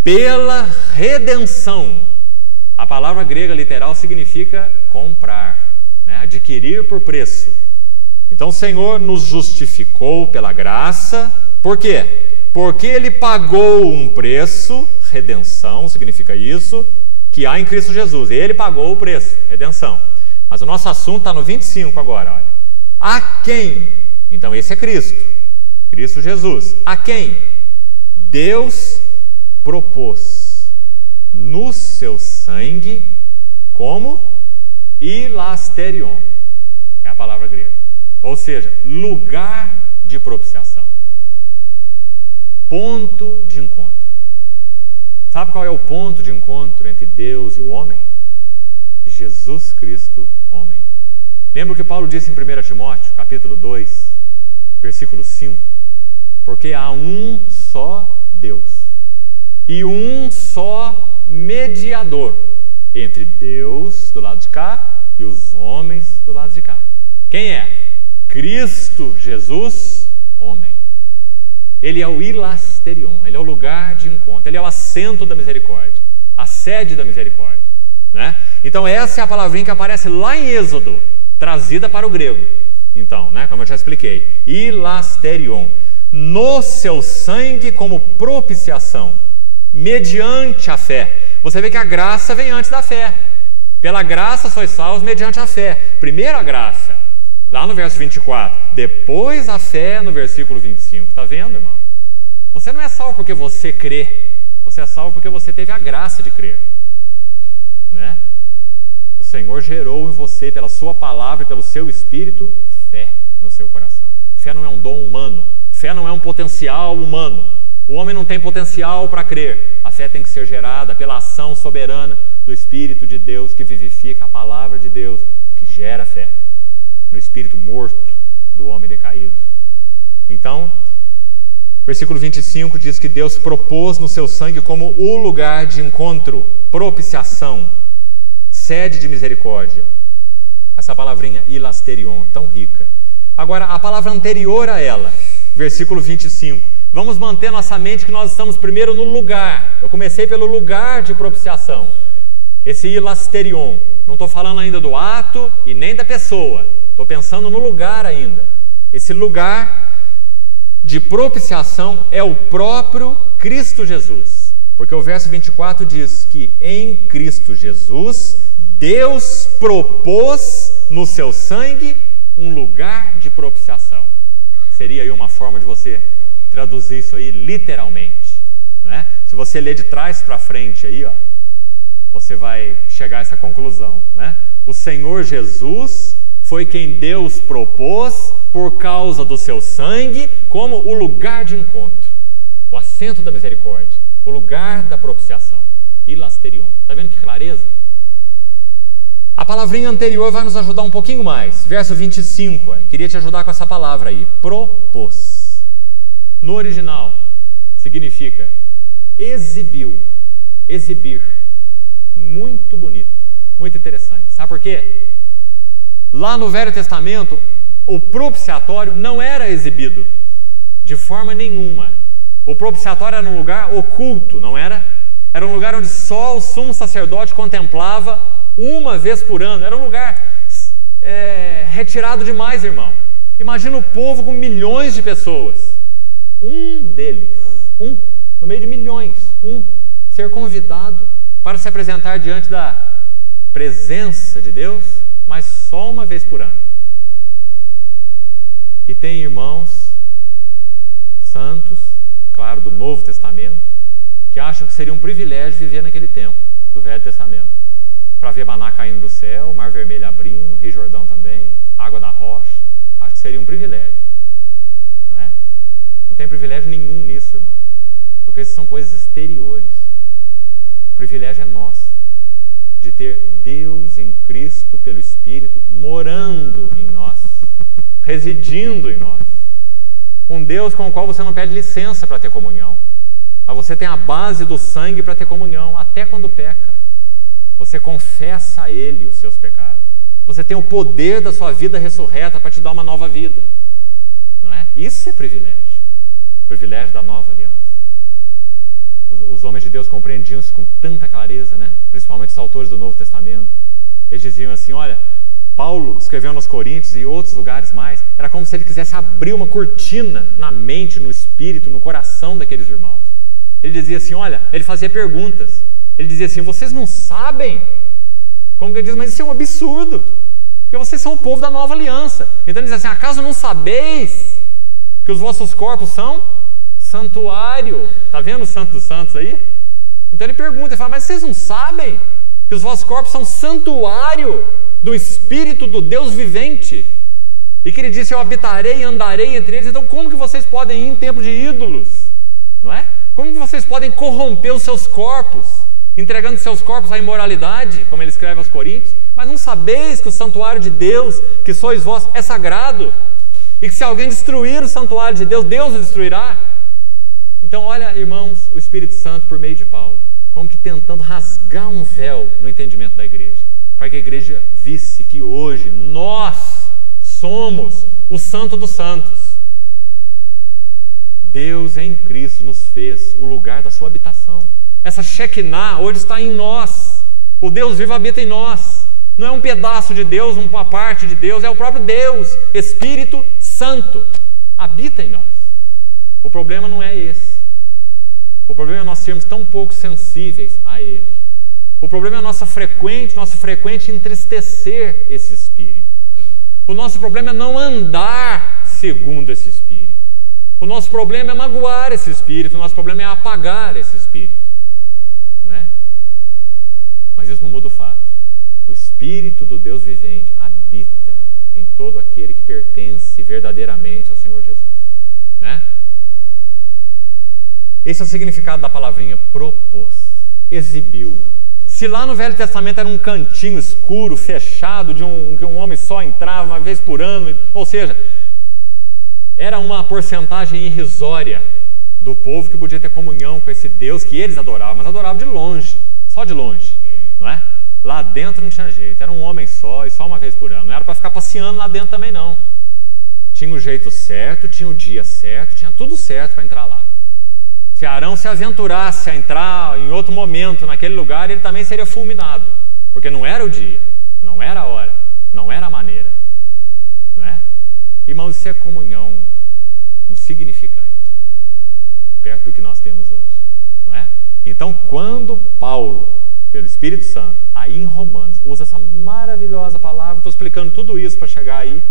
pela redenção. A palavra grega literal significa comprar, né? Adquirir por preço. Então o Senhor nos justificou pela graça. Por quê? Porque Ele pagou um preço, redenção significa isso, que há em Cristo Jesus. Ele pagou o preço, redenção. Mas o nosso assunto está no 25 agora, olha. A quem? Então esse é Cristo, Cristo Jesus. A quem? Deus propôs no seu sangue como hilasterion. É a palavra grega. Ou seja, lugar de propiciação. Ponto de encontro. Sabe qual é o ponto de encontro entre Deus e o homem? Jesus Cristo, homem. Lembra o que Paulo disse em 1 Timóteo, capítulo 2, versículo 5? Porque há um só Deus e um só mediador entre Deus do lado de cá e os homens do lado de cá. Quem é? Cristo Jesus, homem. Ele é o hilasterion, ele é o lugar de encontro, ele é o assento da misericórdia, a sede da misericórdia. Né? Então essa é a palavrinha que aparece lá em Êxodo, trazida para o grego. Então, né, como eu já expliquei, hilasterion, no seu sangue como propiciação, mediante a fé. Você vê que a graça vem antes da fé. Pela graça sois salvos mediante a fé. Primeiro a graça, lá no verso 24, depois a fé no versículo 25. Está vendo, irmão? Você não é salvo porque você crê, você é salvo porque você teve a graça de crer. Né? O Senhor gerou em você, pela sua palavra e pelo seu espírito, fé no seu coração. Fé não é um dom humano, fé não é um potencial humano. O homem não tem potencial para crer. A fé tem que ser gerada pela ação soberana do Espírito de Deus, que vivifica a palavra de Deus e que gera fé no espírito morto do homem decaído. Então, versículo 25 diz que Deus propôs no seu sangue como o lugar de encontro, propiciação, sede de misericórdia. Essa palavrinha hilasterion, tão rica. Agora, a palavra anterior a ela, versículo 25. Vamos manter nossa mente que nós estamos primeiro no lugar. Eu comecei pelo lugar de propiciação. Esse hilasterion. Não estou falando ainda do ato e nem da pessoa. Estou pensando no lugar ainda. Esse lugar de propiciação é o próprio Cristo Jesus. Porque o verso 24 diz que em Cristo Jesus, Deus propôs no seu sangue um lugar de propiciação. Seria aí uma forma de você traduzir isso aí literalmente. Né? Se você ler de trás para frente aí, ó, você vai chegar a essa conclusão. Né? O Senhor Jesus foi quem Deus propôs por causa do seu sangue como o lugar de encontro, o assento da misericórdia, o lugar da propiciação. Hilasterion. Está vendo que clareza? A palavrinha anterior vai nos ajudar um pouquinho mais. Verso 25. Queria te ajudar com essa palavra aí. Propôs. No original, significa exibiu, exibir. Muito bonito, muito interessante. Sabe por quê? Lá no Velho Testamento, o propiciatório não era exibido de forma nenhuma. O propiciatório era um lugar oculto, não era? Era um lugar onde só o sumo sacerdote contemplava uma vez por ano. Era um lugar retirado demais, irmão. Imagina o povo com milhões de pessoas. Um deles, no meio de milhões, ser convidado para se apresentar diante da presença de Deus, mas só uma vez por ano. E tem irmãos santos, claro, do Novo Testamento, que acham que seria um privilégio viver naquele tempo do Velho Testamento, para ver maná caindo do céu, Mar Vermelho abrindo, Rio Jordão também, água da rocha. Acho que seria um privilégio. não é? Não tem privilégio nenhum nisso, irmão, porque essas são coisas exteriores. O privilégio é nosso, de ter Deus em Cristo pelo Espírito morando em nós, residindo em nós. Um Deus com o qual você não pede licença para ter comunhão, mas você tem a base do sangue para ter comunhão, até quando peca. Você confessa a Ele os seus pecados. Você tem o poder da sua vida ressurreta para te dar uma nova vida, não é? Isso é privilégio, o privilégio da nova aliança. Os homens de Deus compreendiam isso com tanta clareza, né? Principalmente os autores do Novo Testamento. Eles diziam assim, olha, Paulo escrevendo aos Coríntios e outros lugares mais, era como se ele quisesse abrir uma cortina na mente, no espírito, no coração daqueles irmãos. Ele dizia assim, olha, ele fazia perguntas. Ele dizia assim, vocês não sabem? Como que ele diz, mas isso é um absurdo, porque vocês são o povo da nova aliança. Então ele diz assim, acaso não sabeis que os vossos corpos são santuário? Tá vendo o Santo dos Santos aí? Então ele pergunta, ele fala, mas vocês não sabem que os vossos corpos são santuário do Espírito do Deus vivente? E que ele disse, eu habitarei e andarei entre eles. Então como que vocês podem ir em templo de ídolos? Não é? Como que vocês podem corromper os seus corpos, entregando seus corpos à imoralidade, como ele escreve aos Coríntios? Mas não sabeis que o santuário de Deus, que sois vós, é sagrado? E que se alguém destruir o santuário de Deus, Deus o destruirá? Então, olha, irmãos, o Espírito Santo, por meio de Paulo, como que tentando rasgar um véu no entendimento da igreja, para que a igreja visse que hoje nós somos o Santo dos Santos. Deus em Cristo nos fez o lugar da sua habitação. Essa Shekinah hoje está em nós. O Deus vivo habita em nós. Não é um pedaço de Deus, uma parte de Deus, é o próprio Deus, Espírito Santo, habita em nós. O problema não é esse. O problema é nós sermos tão pouco sensíveis a Ele. O problema é nosso frequente entristecer esse Espírito. O nosso problema é não andar segundo esse Espírito. O nosso problema é magoar esse Espírito. O nosso problema é apagar esse Espírito, não é? Mas isso não muda o fato. O Espírito do Deus vivente habita em todo aquele que pertence verdadeiramente ao Senhor Jesus, né? Esse é o significado da palavrinha propôs, exibiu. Se lá no Velho Testamento era um cantinho escuro, fechado, que um homem só entrava uma vez por ano, ou seja, era uma porcentagem irrisória do povo que podia ter comunhão com esse Deus que eles adoravam, mas adoravam de longe, só de longe, não é? Lá dentro não tinha jeito, era um homem só e só uma vez por ano, não era para ficar passeando lá dentro também não. Tinha o jeito certo, tinha o dia certo, tinha tudo certo para entrar lá. Se Arão se aventurasse a entrar em outro momento naquele lugar, ele também seria fulminado, porque não era o dia, não era a hora, não era a maneira, não é? Irmãos, isso é comunhão insignificante perto do que nós temos hoje, não é? Então, quando Paulo, pelo Espírito Santo, aí em Romanos, usa essa maravilhosa palavra, estou explicando tudo isso para chegar aí,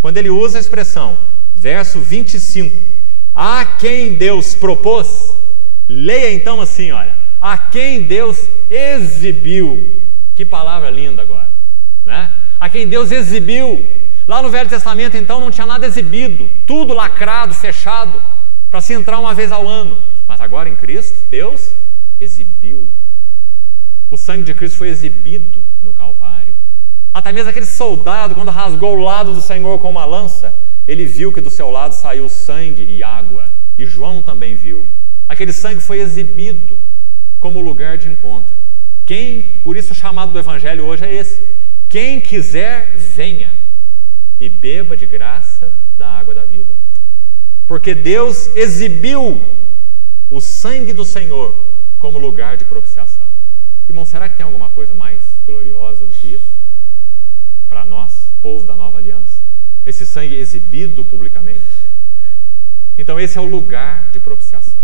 quando ele usa a expressão, verso 25, a quem Deus propôs, leia então assim, olha, a quem Deus exibiu, que palavra linda agora, né? A quem Deus exibiu. Lá no Velho Testamento então não tinha nada exibido, tudo lacrado, fechado, para se entrar uma vez ao ano, mas agora em Cristo, Deus exibiu. O sangue de Cristo foi exibido no Calvário. Até mesmo aquele soldado, quando rasgou o lado do Senhor com uma lança, ele viu que do seu lado saiu sangue e água. E João também viu. Aquele sangue foi exibido como lugar de encontro. Por isso o chamado do Evangelho hoje é esse. Quem quiser, venha e beba de graça da água da vida. Porque Deus exibiu o sangue do Senhor como lugar de propiciação. Irmão, será que tem alguma coisa mais gloriosa do que isso? Para nós, povo da nova aliança? Esse sangue exibido publicamente? Então esse é o lugar de propiciação.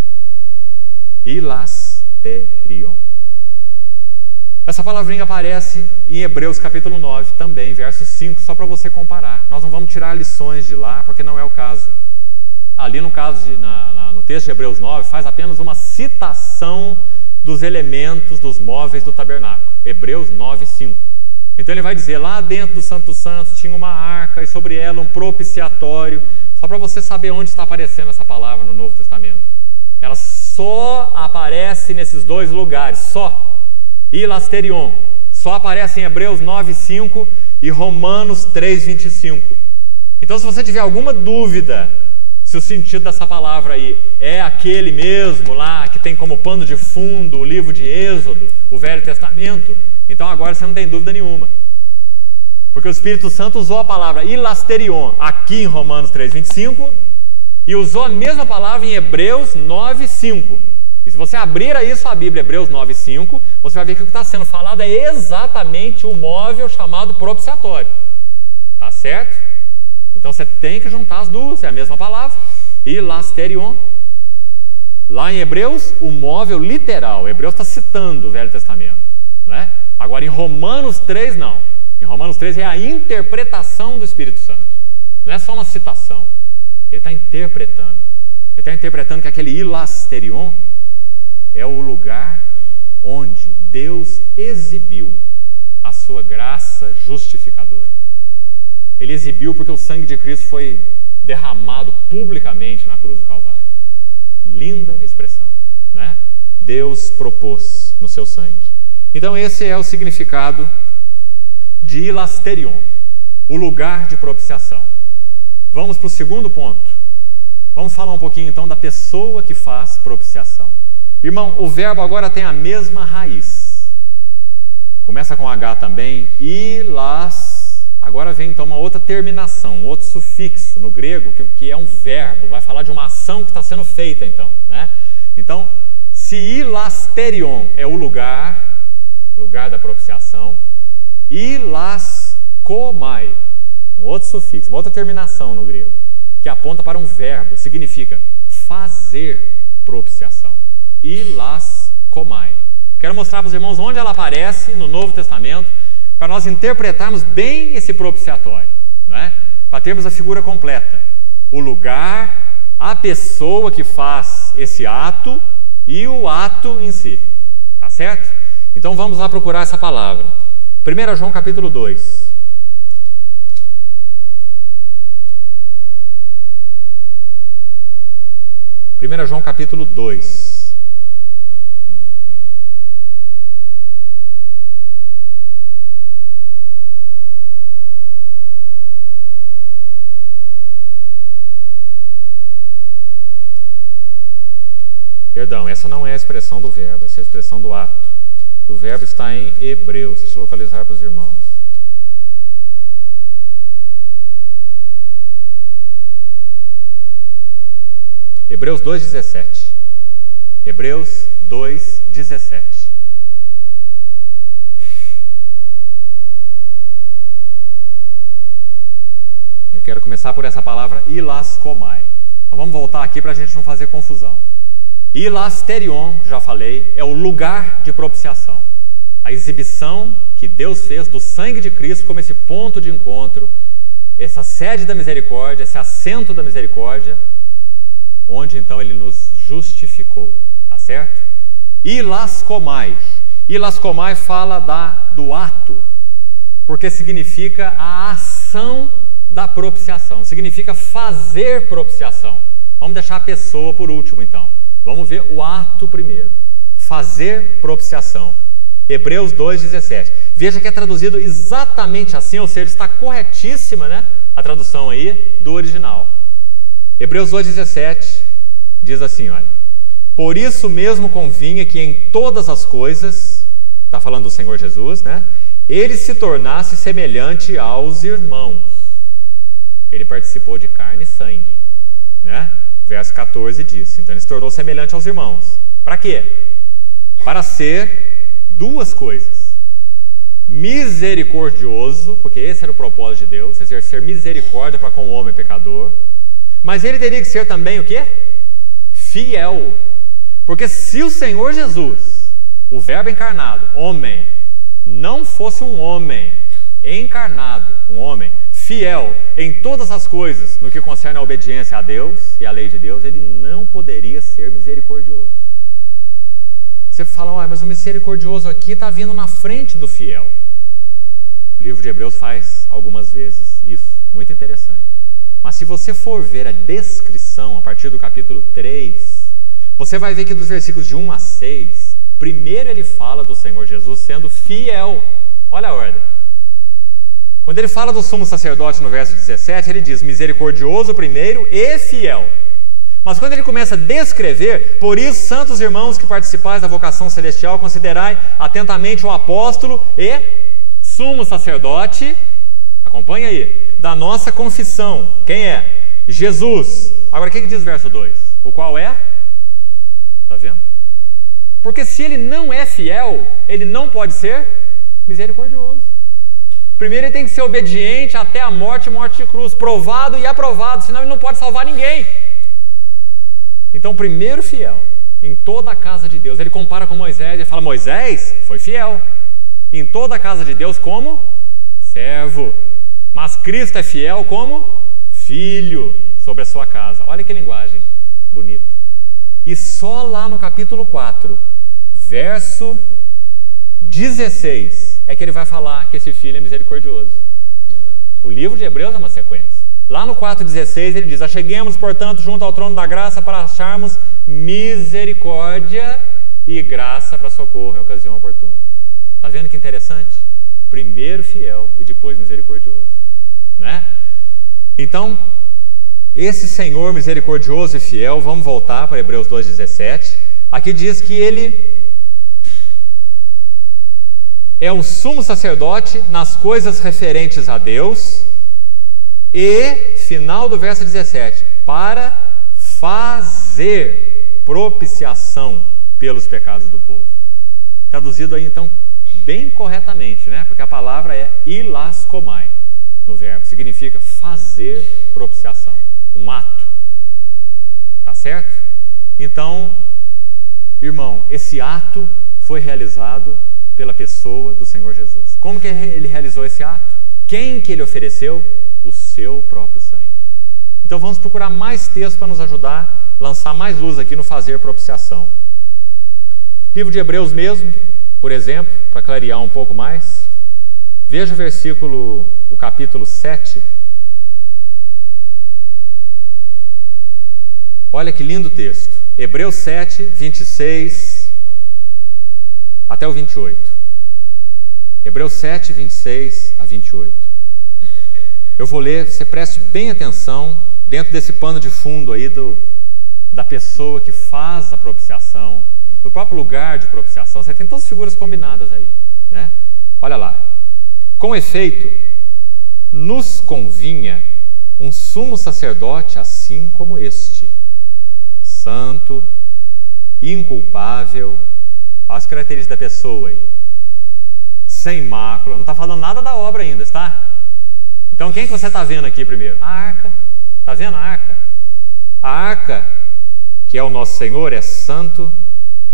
Hilasterion. Essa palavrinha aparece em Hebreus capítulo 9 também, verso 5, só para você comparar. Nós não vamos tirar lições de lá, porque não é o caso. Ali no caso, no texto de Hebreus 9, faz apenas uma citação dos elementos, dos móveis do tabernáculo. Hebreus 9, 5. Então ele vai dizer, lá dentro do Santo dos Santos tinha uma arca e sobre ela um propiciatório, só para você saber onde está aparecendo essa palavra no Novo Testamento. Ela só aparece nesses dois lugares, só. Hilasterion, só aparece em Hebreus 9:5 e Romanos 3:25. Então se você tiver alguma dúvida se o sentido dessa palavra aí é aquele mesmo lá que tem como pano de fundo o livro de Êxodo, o Velho Testamento, então agora você não tem dúvida nenhuma. Porque o Espírito Santo usou a palavra hilasterion aqui em Romanos 3:25 e usou a mesma palavra em Hebreus 9:5. E se você abrir aí sua Bíblia, Hebreus 9:5, você vai ver que o que está sendo falado é exatamente o móvel chamado propiciatório. Tá certo? Então você tem que juntar as duas, é a mesma palavra, hilasterion. Lá em Hebreus, o móvel literal, Hebreus está citando o Velho Testamento, né? Agora em Romanos 3 não, em Romanos 3 é a interpretação do Espírito Santo, não é só uma citação, ele está interpretando que aquele hilasterion é o lugar onde Deus exibiu a sua graça justificadora. Ele exibiu porque o sangue de Cristo foi derramado publicamente na cruz do Calvário. Linda expressão, né? Deus propôs no seu sangue. Então esse é o significado de hilasterion, o lugar de propiciação. Vamos para o segundo ponto. Vamos falar um pouquinho então da pessoa que faz propiciação. Irmão, o verbo agora tem a mesma raiz. Começa com H também, agora vem então uma outra terminação, um outro sufixo no grego, que é um verbo, vai falar de uma ação que está sendo feita então, né? Então, se hilasterion é o lugar da propiciação, hilaskomai, um outro sufixo, uma outra terminação no grego, que aponta para um verbo, significa fazer propiciação. Hilaskomai. Quero mostrar para os irmãos onde ela aparece no Novo Testamento, para nós interpretarmos bem esse propiciatório, né? Para termos a figura completa. O lugar, a pessoa que faz esse ato e o ato em si. Tá certo? Então vamos lá procurar essa palavra. 1 João capítulo 2. João capítulo 2. Perdão, essa não é a expressão do verbo, essa é a expressão do ato. O verbo está em Hebreus. Deixa eu localizar para os irmãos. Hebreus 2,17. Hebreus 2,17. Eu quero começar por essa palavra hilaskomai. Então vamos voltar aqui para a gente não fazer confusão. Hilasterion, já falei, é o lugar de propiciação. A exibição que Deus fez do sangue de Cristo como esse ponto de encontro, essa sede da misericórdia, esse assento da misericórdia, onde então Ele nos justificou, tá certo? Hilaskomai. Hilaskomai fala do ato, porque significa a ação da propiciação, significa fazer propiciação. Vamos deixar a pessoa por último então. Vamos ver o ato primeiro. Fazer propiciação. Hebreus 2,17. Veja que é traduzido exatamente assim, ou seja, está corretíssima, né, a tradução aí do original. Hebreus 2,17 diz assim, olha: por isso mesmo convinha que em todas as coisas, está falando do Senhor Jesus, né, ele se tornasse semelhante aos irmãos. Ele participou de carne e sangue, né? Verso 14 diz, então ele se tornou semelhante aos irmãos. Para quê? Para ser duas coisas: misericordioso, porque esse era o propósito de Deus, exercer misericórdia para com o homem pecador. Mas ele teria que ser também o quê? Fiel. Porque se o Senhor Jesus, o verbo encarnado, homem, não fosse um homem encarnado, um homem fiel em todas as coisas no que concerne a obediência a Deus e à lei de Deus, ele não poderia ser misericordioso. Você fala, mas o misericordioso aqui está vindo na frente do fiel. livro de Hebreus faz algumas vezes isso, muito interessante. Mas se você for ver a descrição a partir do capítulo 3, você vai ver que dos versículos de 1 a 6, primeiro ele fala do Senhor Jesus sendo fiel. Olha a ordem. Quando ele fala do sumo sacerdote no verso 17, ele diz misericordioso primeiro e fiel. Mas quando ele começa a descrever, por isso, santos irmãos que participais da vocação celestial, considerai atentamente o apóstolo e sumo sacerdote, acompanha aí, da nossa confissão. Quem é? Jesus. Agora o que diz o verso 2? O qual é? Está vendo? Porque se ele não é fiel, ele não pode ser misericordioso. Primeiro ele tem que ser obediente até a morte e morte de cruz, provado e aprovado, senão ele não pode salvar ninguém. Então, primeiro fiel em toda a casa de Deus. Ele compara com Moisés e fala, Moisés foi fiel em toda a casa de Deus como servo, mas Cristo é fiel como filho sobre a sua casa. Olha que linguagem bonita. E só lá no capítulo 4, verso 16, é que ele vai falar que esse filho é misericordioso. O livro de Hebreus é uma sequência. Lá no 4,16 ele diz, acheguemos, portanto, junto ao trono da graça para acharmos misericórdia e graça para socorro em ocasião oportuna. Está vendo que interessante? Primeiro fiel e depois misericordioso, né? Então, esse Senhor misericordioso e fiel, vamos voltar para Hebreus 2,17. Aqui diz que ele é um sumo sacerdote nas coisas referentes a Deus e, final do verso 17, para fazer propiciação pelos pecados do povo. Traduzido aí, então, bem corretamente, né? Porque a palavra é ilaskomai no verbo, significa fazer propiciação, um ato. Tá certo? Então, irmão, esse ato foi realizado pela pessoa do Senhor Jesus. Como que ele realizou esse ato? Quem que ele ofereceu? O seu próprio sangue. Então vamos procurar mais textos para nos ajudar, lançar mais luz aqui no fazer propiciação. Livro de Hebreus mesmo, por exemplo, para clarear um pouco mais. Veja o capítulo 7. Olha que lindo texto. Hebreus 7, 26 até o 28. Hebreus 7, 26 a 28. Eu vou ler, você preste bem atenção, dentro desse pano de fundo aí da pessoa que faz a propiciação, do próprio lugar de propiciação. Você tem todas as figuras combinadas aí, né? Olha lá. Com efeito, nos convinha um sumo sacerdote assim como este, santo, inculpável, as características da pessoa aí, sem mácula, não está falando nada da obra ainda, está? Então quem que você está vendo aqui primeiro? A arca. Está vendo a arca? A arca, que é o nosso Senhor, é santo,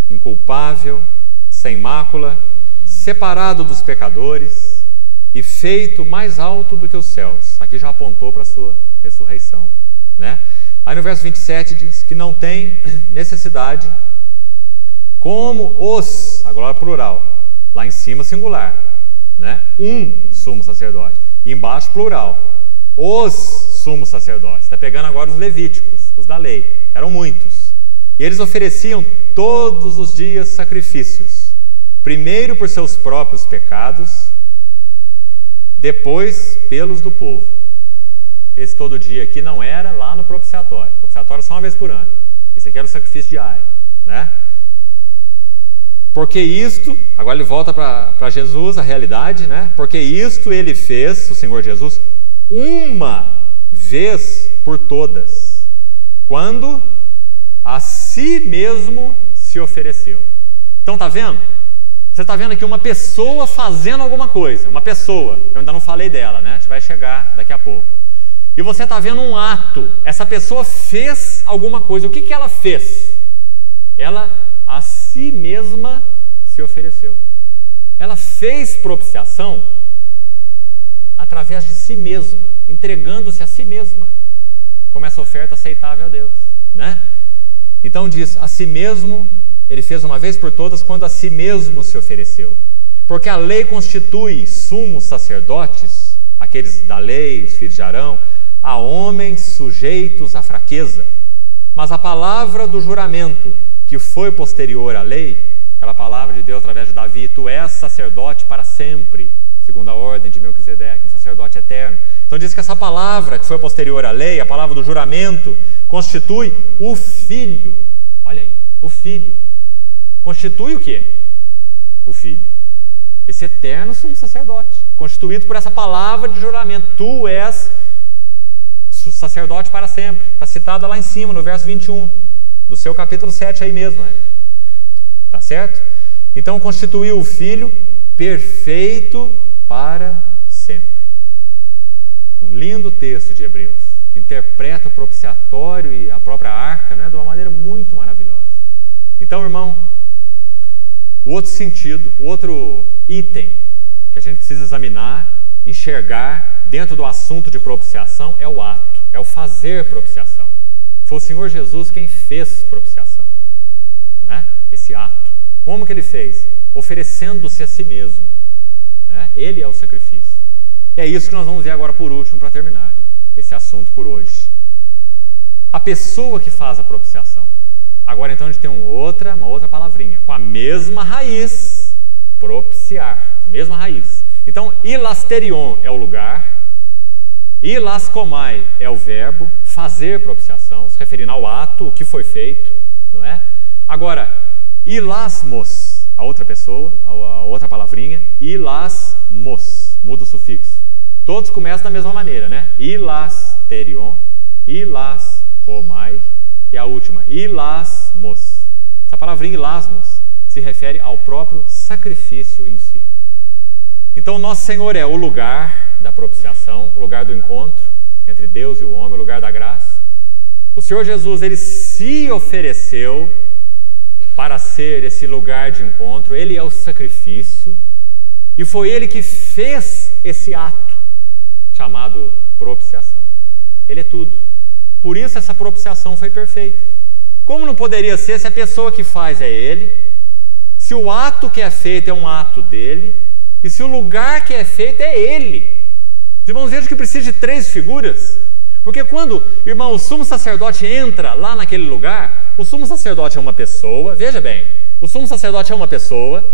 inculpável, sem mácula, separado dos pecadores e feito mais alto do que os céus. Aqui já apontou para a sua ressurreição, né? Aí no verso 27 diz que não tem necessidade, como os, agora plural, lá em cima singular, né? Um sumo sacerdote. E embaixo plural, os sumos sacerdotes. Está pegando agora os levíticos, os da lei. Eram muitos. E eles ofereciam todos os dias sacrifícios. Primeiro por seus próprios pecados, depois pelos do povo. Esse todo dia aqui não era lá no propiciatório. O propiciatório é só uma vez por ano. Esse aqui era o sacrifício diário, né? Porque isto, agora ele volta para Jesus, a realidade, né? Porque isto ele fez, o Senhor Jesus, uma vez por todas, quando a si mesmo se ofereceu. Então tá vendo? Você está vendo aqui uma pessoa fazendo alguma coisa, uma pessoa, eu ainda não falei dela, né? A gente vai chegar daqui a pouco. E você está vendo um ato, essa pessoa fez alguma coisa. O que que ela fez? Ela a si mesma se ofereceu. Ela fez propiciação através de si mesma, entregando-se a si mesma, como essa oferta aceitável a Deus, né? Então diz, a si mesmo, ele fez uma vez por todas, quando a si mesmo se ofereceu, Porque a lei constitui sumos sacerdotes, aqueles da lei, os filhos de Arão, a homens sujeitos à fraqueza. Mas a palavra do juramento, que foi posterior à lei, aquela palavra de Deus através de Davi, tu és sacerdote para sempre, segundo a ordem de Melquisedeque, um sacerdote eterno. Então diz que essa palavra que foi posterior à lei, a palavra do juramento, constitui o Filho. Olha aí, o Filho. Constitui o quê? O Filho. Esse eterno sumo sacerdote, constituído por essa palavra de juramento. Tu és sacerdote para sempre. Está citada lá em cima, no verso 21, do seu capítulo 7 aí mesmo. Tá certo? Então constituiu o Filho perfeito para sempre. Um lindo texto de Hebreus, que interpreta o propiciatório e a própria arca, né, de uma maneira muito maravilhosa. Então, irmão, o outro sentido, o outro item que a gente precisa examinar, enxergar dentro do assunto de propiciação é o ato, é o fazer propiciação. Foi o Senhor Jesus quem fez propiciação, né? Esse ato. Como que ele fez? Oferecendo-se a si mesmo, né? Ele é o sacrifício. E é isso que nós vamos ver agora por último para terminar esse assunto por hoje. A pessoa que faz a propiciação. Agora então a gente tem uma outra palavrinha, com a mesma raiz, propiciar, a mesma raiz. Então, ilasterion é o lugar, ilascomai é o verbo, fazer propiciação, se referindo ao ato, o que foi feito, não é? Agora, ilasmos, a outra pessoa, a outra palavrinha, ilasmos, muda o sufixo. Todos começam da mesma maneira, né? Ilasterion, ilascomai, e a última, ilasmos. Essa palavrinha ilasmos se refere ao próprio sacrifício em si. Então, nosso Senhor é o lugar da propiciação, o lugar do encontro entre Deus e o homem, o lugar da graça. O Senhor Jesus, ele se ofereceu para ser esse lugar de encontro. Ele é o sacrifício e foi ele que fez esse ato chamado propiciação. Ele é tudo. Por isso essa propiciação foi perfeita. Como não poderia ser se a pessoa que faz é ele, se o ato que é feito é um ato dele, e se o lugar que é feito é ele? Os irmãos vejam que precisa de três figuras, porque quando, irmão, o sumo sacerdote entra lá naquele lugar, o sumo sacerdote é uma pessoa, veja bem, o sumo sacerdote é uma pessoa,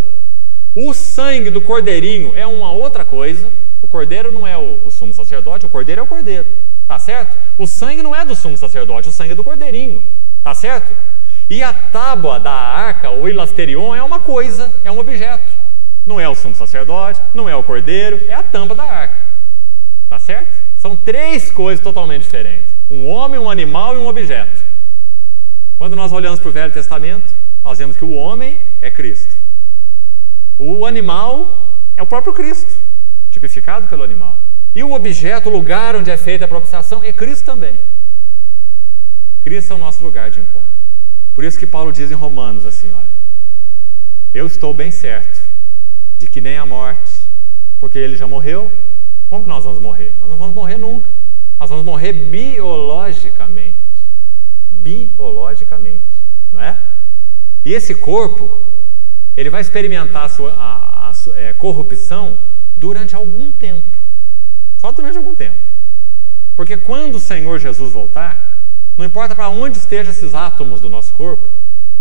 o sangue do cordeirinho é uma outra coisa, o cordeiro não é o sumo sacerdote, o cordeiro é o cordeiro, tá certo? O sangue não é do sumo sacerdote, o sangue é do cordeirinho, tá certo? E a tábua da arca, o ilasterion, é uma coisa, é um objeto. Não é o sumo sacerdote, não é o cordeiro, é a tampa da arca. Tá certo? São três coisas totalmente diferentes. Um homem, um animal e um objeto. Quando nós olhamos para o Velho Testamento, nós vemos que o homem é Cristo. O animal é o próprio Cristo, tipificado pelo animal. E o objeto, o lugar onde é feita a propiciação, é Cristo também. Cristo é o nosso lugar de encontro. Por isso que Paulo diz em Romanos assim, olha, eu estou bem certo de que nem a morte, porque ele já morreu. Como que nós vamos morrer? Nós não vamos morrer nunca. Nós vamos morrer biologicamente. Biologicamente, não é? E esse corpo, ele vai experimentar a sua corrupção durante algum tempo. Só durante algum tempo. Porque quando o Senhor Jesus voltar, não importa para onde estejam esses átomos do nosso corpo,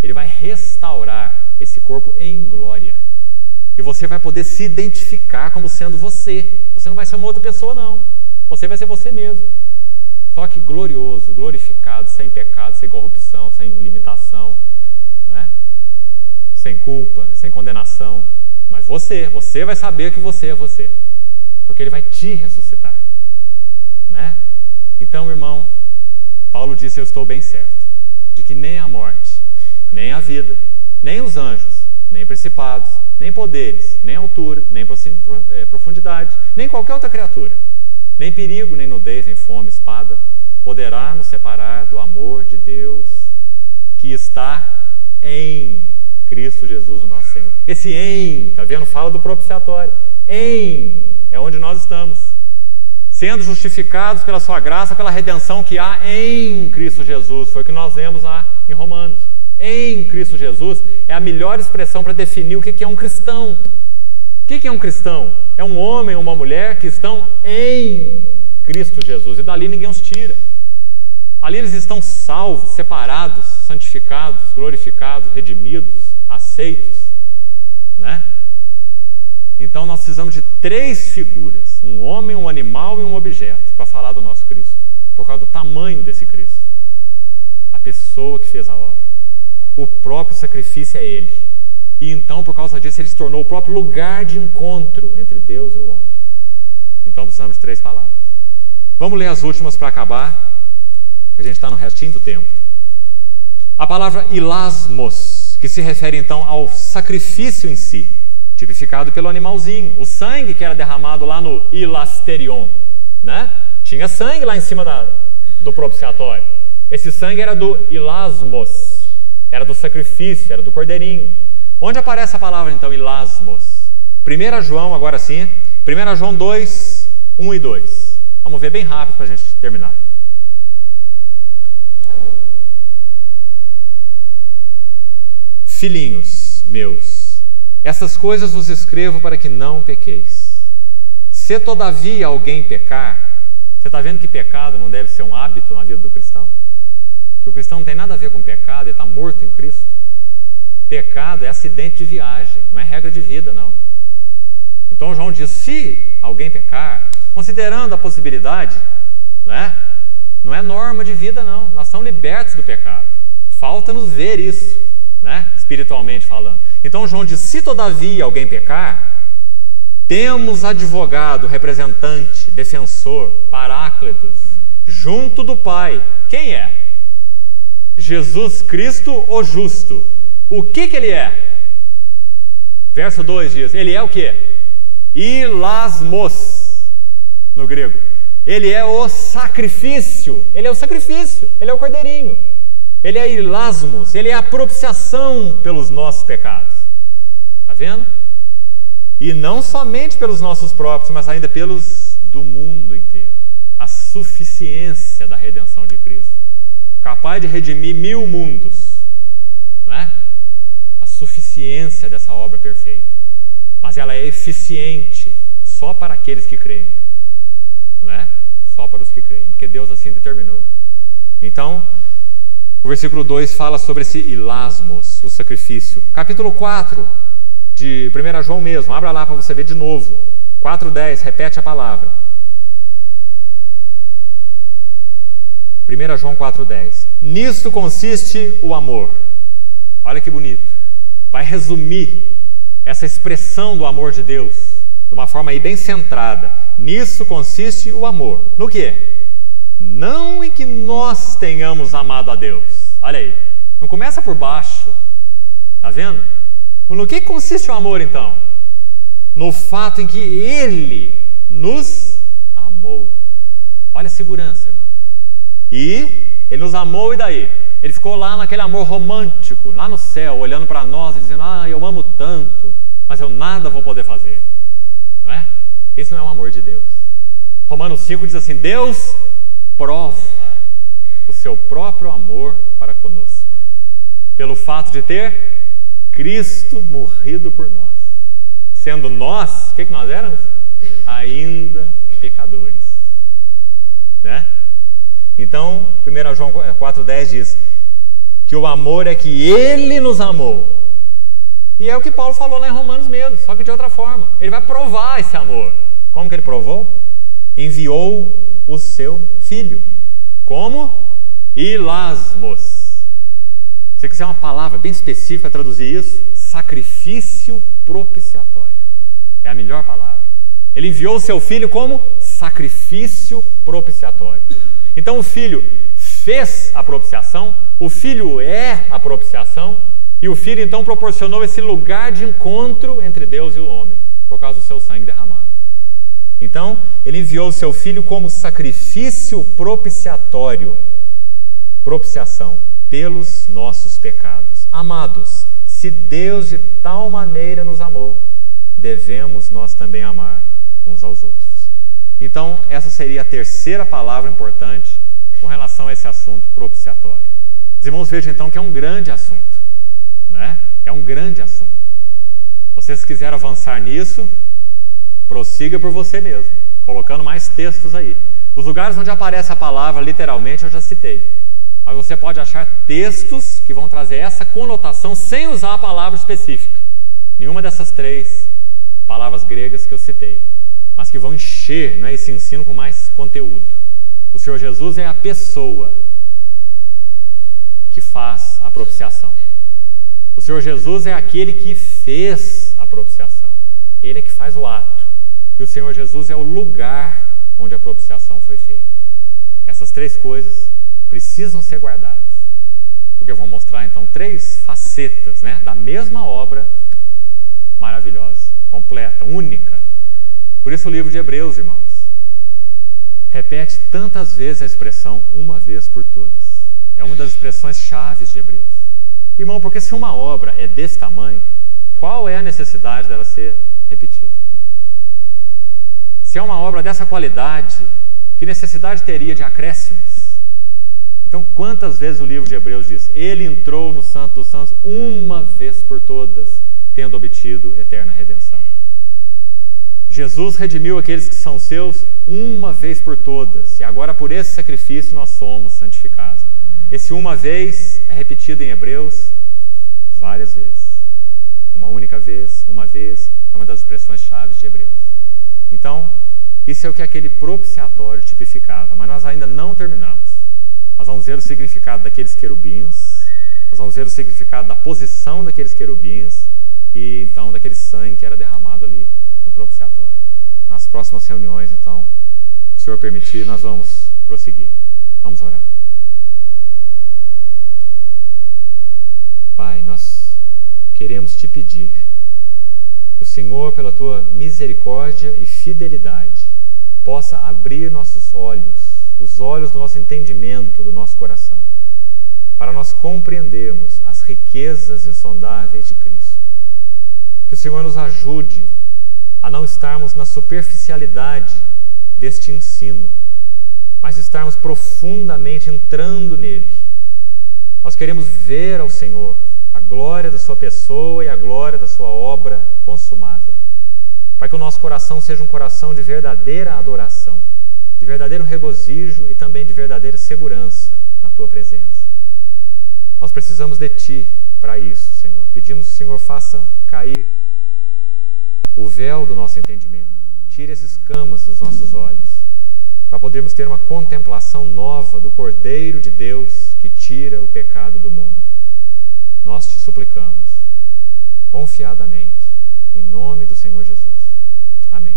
ele vai restaurar esse corpo em glória. E você vai poder se identificar como sendo você. Você não vai ser uma outra pessoa, não. Você vai ser você mesmo. Só que glorioso, glorificado, sem pecado, sem corrupção, sem limitação, né? Sem culpa, sem condenação. Mas você vai saber que você é você. Porque ele vai te ressuscitar, né? Então, irmão, Paulo disse, eu estou bem certo de que nem a morte, nem a vida, nem os anjos, nem principados, nem poderes, nem altura, nem profundidade, nem qualquer outra criatura, nem perigo, nem nudez, nem fome, espada, poderá nos separar do amor de Deus que está em Cristo Jesus, o nosso Senhor. Esse em, tá vendo? Fala do propiciatório. Em é onde nós estamos, sendo justificados pela sua graça, pela redenção que há em Cristo Jesus. Foi o que nós vemos lá em Romanos. Em Cristo Jesus é a melhor expressão para definir o que é um cristão. O que é um cristão? É um homem ou uma mulher que estão em Cristo Jesus, e dali ninguém os tira. Ali eles estão salvos, separados, santificados, glorificados, redimidos, aceitos, né? Então nós precisamos de 3 figuras, um homem, um animal e um objeto, para falar do nosso Cristo, por causa do tamanho desse Cristo. A pessoa que fez a obra. O próprio sacrifício é Ele. E então, por causa disso, Ele se tornou o próprio lugar de encontro entre Deus e o homem. Então precisamos de 3 palavras. Vamos ler as últimas para acabar, que a gente está no restinho do tempo. A palavra ilasmos, que se refere então ao sacrifício em si, tipificado pelo animalzinho, o sangue que era derramado lá no ilasterion, né? Tinha sangue lá em cima do propiciatório. Esse sangue era do ilasmos, era do sacrifício, era do cordeirinho. Onde aparece a palavra então ilasmos? 1 João, agora sim, 1 João 2, 1 e 2. Vamos ver bem rápido para a gente terminar. Filhinhos meus, essas coisas vos escrevo para que não pequeis. Se todavia alguém pecar, você está vendo que pecado não deve ser um hábito na vida do cristão? Que o cristão não tem nada a ver com pecado, ele está morto em Cristo. Pecado é acidente de viagem, não é regra de vida, não. Então João diz, se alguém pecar, considerando a possibilidade, né? Não é norma de vida, não. Nós somos libertos do pecado. Falta-nos ver isso, né? Espiritualmente falando. Então João diz, se todavia alguém pecar, temos advogado, representante, defensor, paráclitos, junto do Pai. Quem é? Jesus Cristo, o justo. O que Ele é? Verso 2 diz, Ele é o quê? Ilasmos, no grego. Ele é o sacrifício. Ele é o sacrifício. Ele é o cordeirinho. Ele é ilasmos. Ele é a propiciação pelos nossos pecados. Está vendo? E não somente pelos nossos próprios, mas ainda pelos do mundo inteiro. A suficiência da redenção de Cristo. Capaz de redimir 1000 mundos. Não é? A suficiência dessa obra perfeita. Mas ela é eficiente só para aqueles que creem. Não é? Só para os que creem. Porque Deus assim determinou. Então, o versículo 2 fala sobre esse ilasmos, o sacrifício. Capítulo 4 de 1 João mesmo. Abra lá para você ver de novo. 4:10, repete a palavra. 1 João 4:10. Nisto consiste o amor. Olha que bonito. Vai resumir essa expressão do amor de Deus de uma forma aí bem centrada. Nisso consiste o amor. No quê? Não em que nós tenhamos amado a Deus. Olha aí. Não começa por baixo. Está vendo? No que consiste o amor então? No fato em que Ele nos amou. Olha a segurança, irmão. E Ele nos amou, e daí? Ele ficou lá naquele amor romântico, lá no céu, olhando para nós e dizendo, eu amo tanto, mas eu nada vou poder fazer. Não é? Esse não é o amor de Deus. Romanos 5 diz assim, Deus prova o seu próprio amor para conosco, pelo fato de ter Cristo morrido por nós. Sendo nós, o que nós éramos? Ainda pecadores. Né? Então, 1 João 4:10 diz que o amor é que Ele nos amou. E é o que Paulo falou lá em Romanos mesmo, só que de outra forma. Ele vai provar esse amor. Como que Ele provou? Enviou o seu Filho. Como? Ilasmos. Se você quiser uma palavra bem específica para traduzir isso, sacrifício propiciatório. É a melhor palavra. Ele enviou o seu Filho como sacrifício propiciatório. Então o Filho fez a propiciação, o Filho é a propiciação, e o Filho então proporcionou esse lugar de encontro entre Deus e o homem, por causa do seu sangue derramado. Então, Ele enviou o seu Filho como sacrifício propiciatório, propiciação pelos nossos pecados. Amados, se Deus de tal maneira nos amou, devemos nós também amar uns aos outros. Então, essa seria a terceira palavra importante com relação a esse assunto propiciatório. Os irmãos vejam então que é um grande assunto, né? É um grande assunto. Vocês quiserem avançar nisso, prossiga por você mesmo, colocando mais textos aí. Os lugares onde aparece a palavra literalmente eu já citei. Mas você pode achar textos que vão trazer essa conotação sem usar a palavra específica. Nenhuma dessas 3 palavras gregas que eu citei. Mas que vão encher, né, esse ensino com mais conteúdo. O Senhor Jesus é a pessoa que faz a propiciação. O Senhor Jesus é aquele que fez a propiciação. Ele é que faz o ato. E o Senhor Jesus é o lugar onde a propiciação foi feita. Essas 3 coisas precisam ser guardadas, porque vão mostrar então 3 facetas, né, da mesma obra maravilhosa, completa, única. Por isso o livro de Hebreus, irmãos, repete tantas vezes a expressão uma vez por todas. É uma das expressões chaves de Hebreus. Irmão, porque se uma obra é desse tamanho, qual é a necessidade dela ser repetida? Se é uma obra dessa qualidade, que necessidade teria de acréscimos? Então, quantas vezes o livro de Hebreus diz: ele entrou no Santo dos Santos uma vez por todas, tendo obtido eterna redenção. Jesus redimiu aqueles que são seus uma vez por todas, e agora por esse sacrifício nós somos santificados. Esse uma vez é repetido em Hebreus várias vezes. Uma única vez, é uma das expressões chaves de Hebreus. Então, isso é o que aquele propiciatório tipificava, mas nós ainda não terminamos. Nós vamos ver o significado daqueles querubins, nós vamos ver o significado da posição daqueles querubins e então daquele sangue que era derramado ali no propiciatório. Nas próximas reuniões, então, se o Senhor permitir, nós vamos prosseguir. Vamos orar. Pai, nós queremos te pedir que o Senhor, pela tua misericórdia e fidelidade, possa abrir nossos olhos, os olhos do nosso entendimento, do nosso coração, para nós compreendermos as riquezas insondáveis de Cristo. Que o Senhor nos ajude a não estarmos na superficialidade deste ensino, mas estarmos profundamente entrando nele. Nós queremos ver ao Senhor a glória da sua pessoa e a glória da sua obra consumada, para que o nosso coração seja um coração de verdadeira adoração, de verdadeiro regozijo e também de verdadeira segurança na tua presença. Nós precisamos de ti para isso, Senhor. Pedimos que o Senhor faça cair o véu do nosso entendimento, tire as escamas dos nossos olhos, para podermos ter uma contemplação nova do Cordeiro de Deus que tira o pecado do mundo. Nós te suplicamos, confiadamente, em nome do Senhor Jesus. Amém.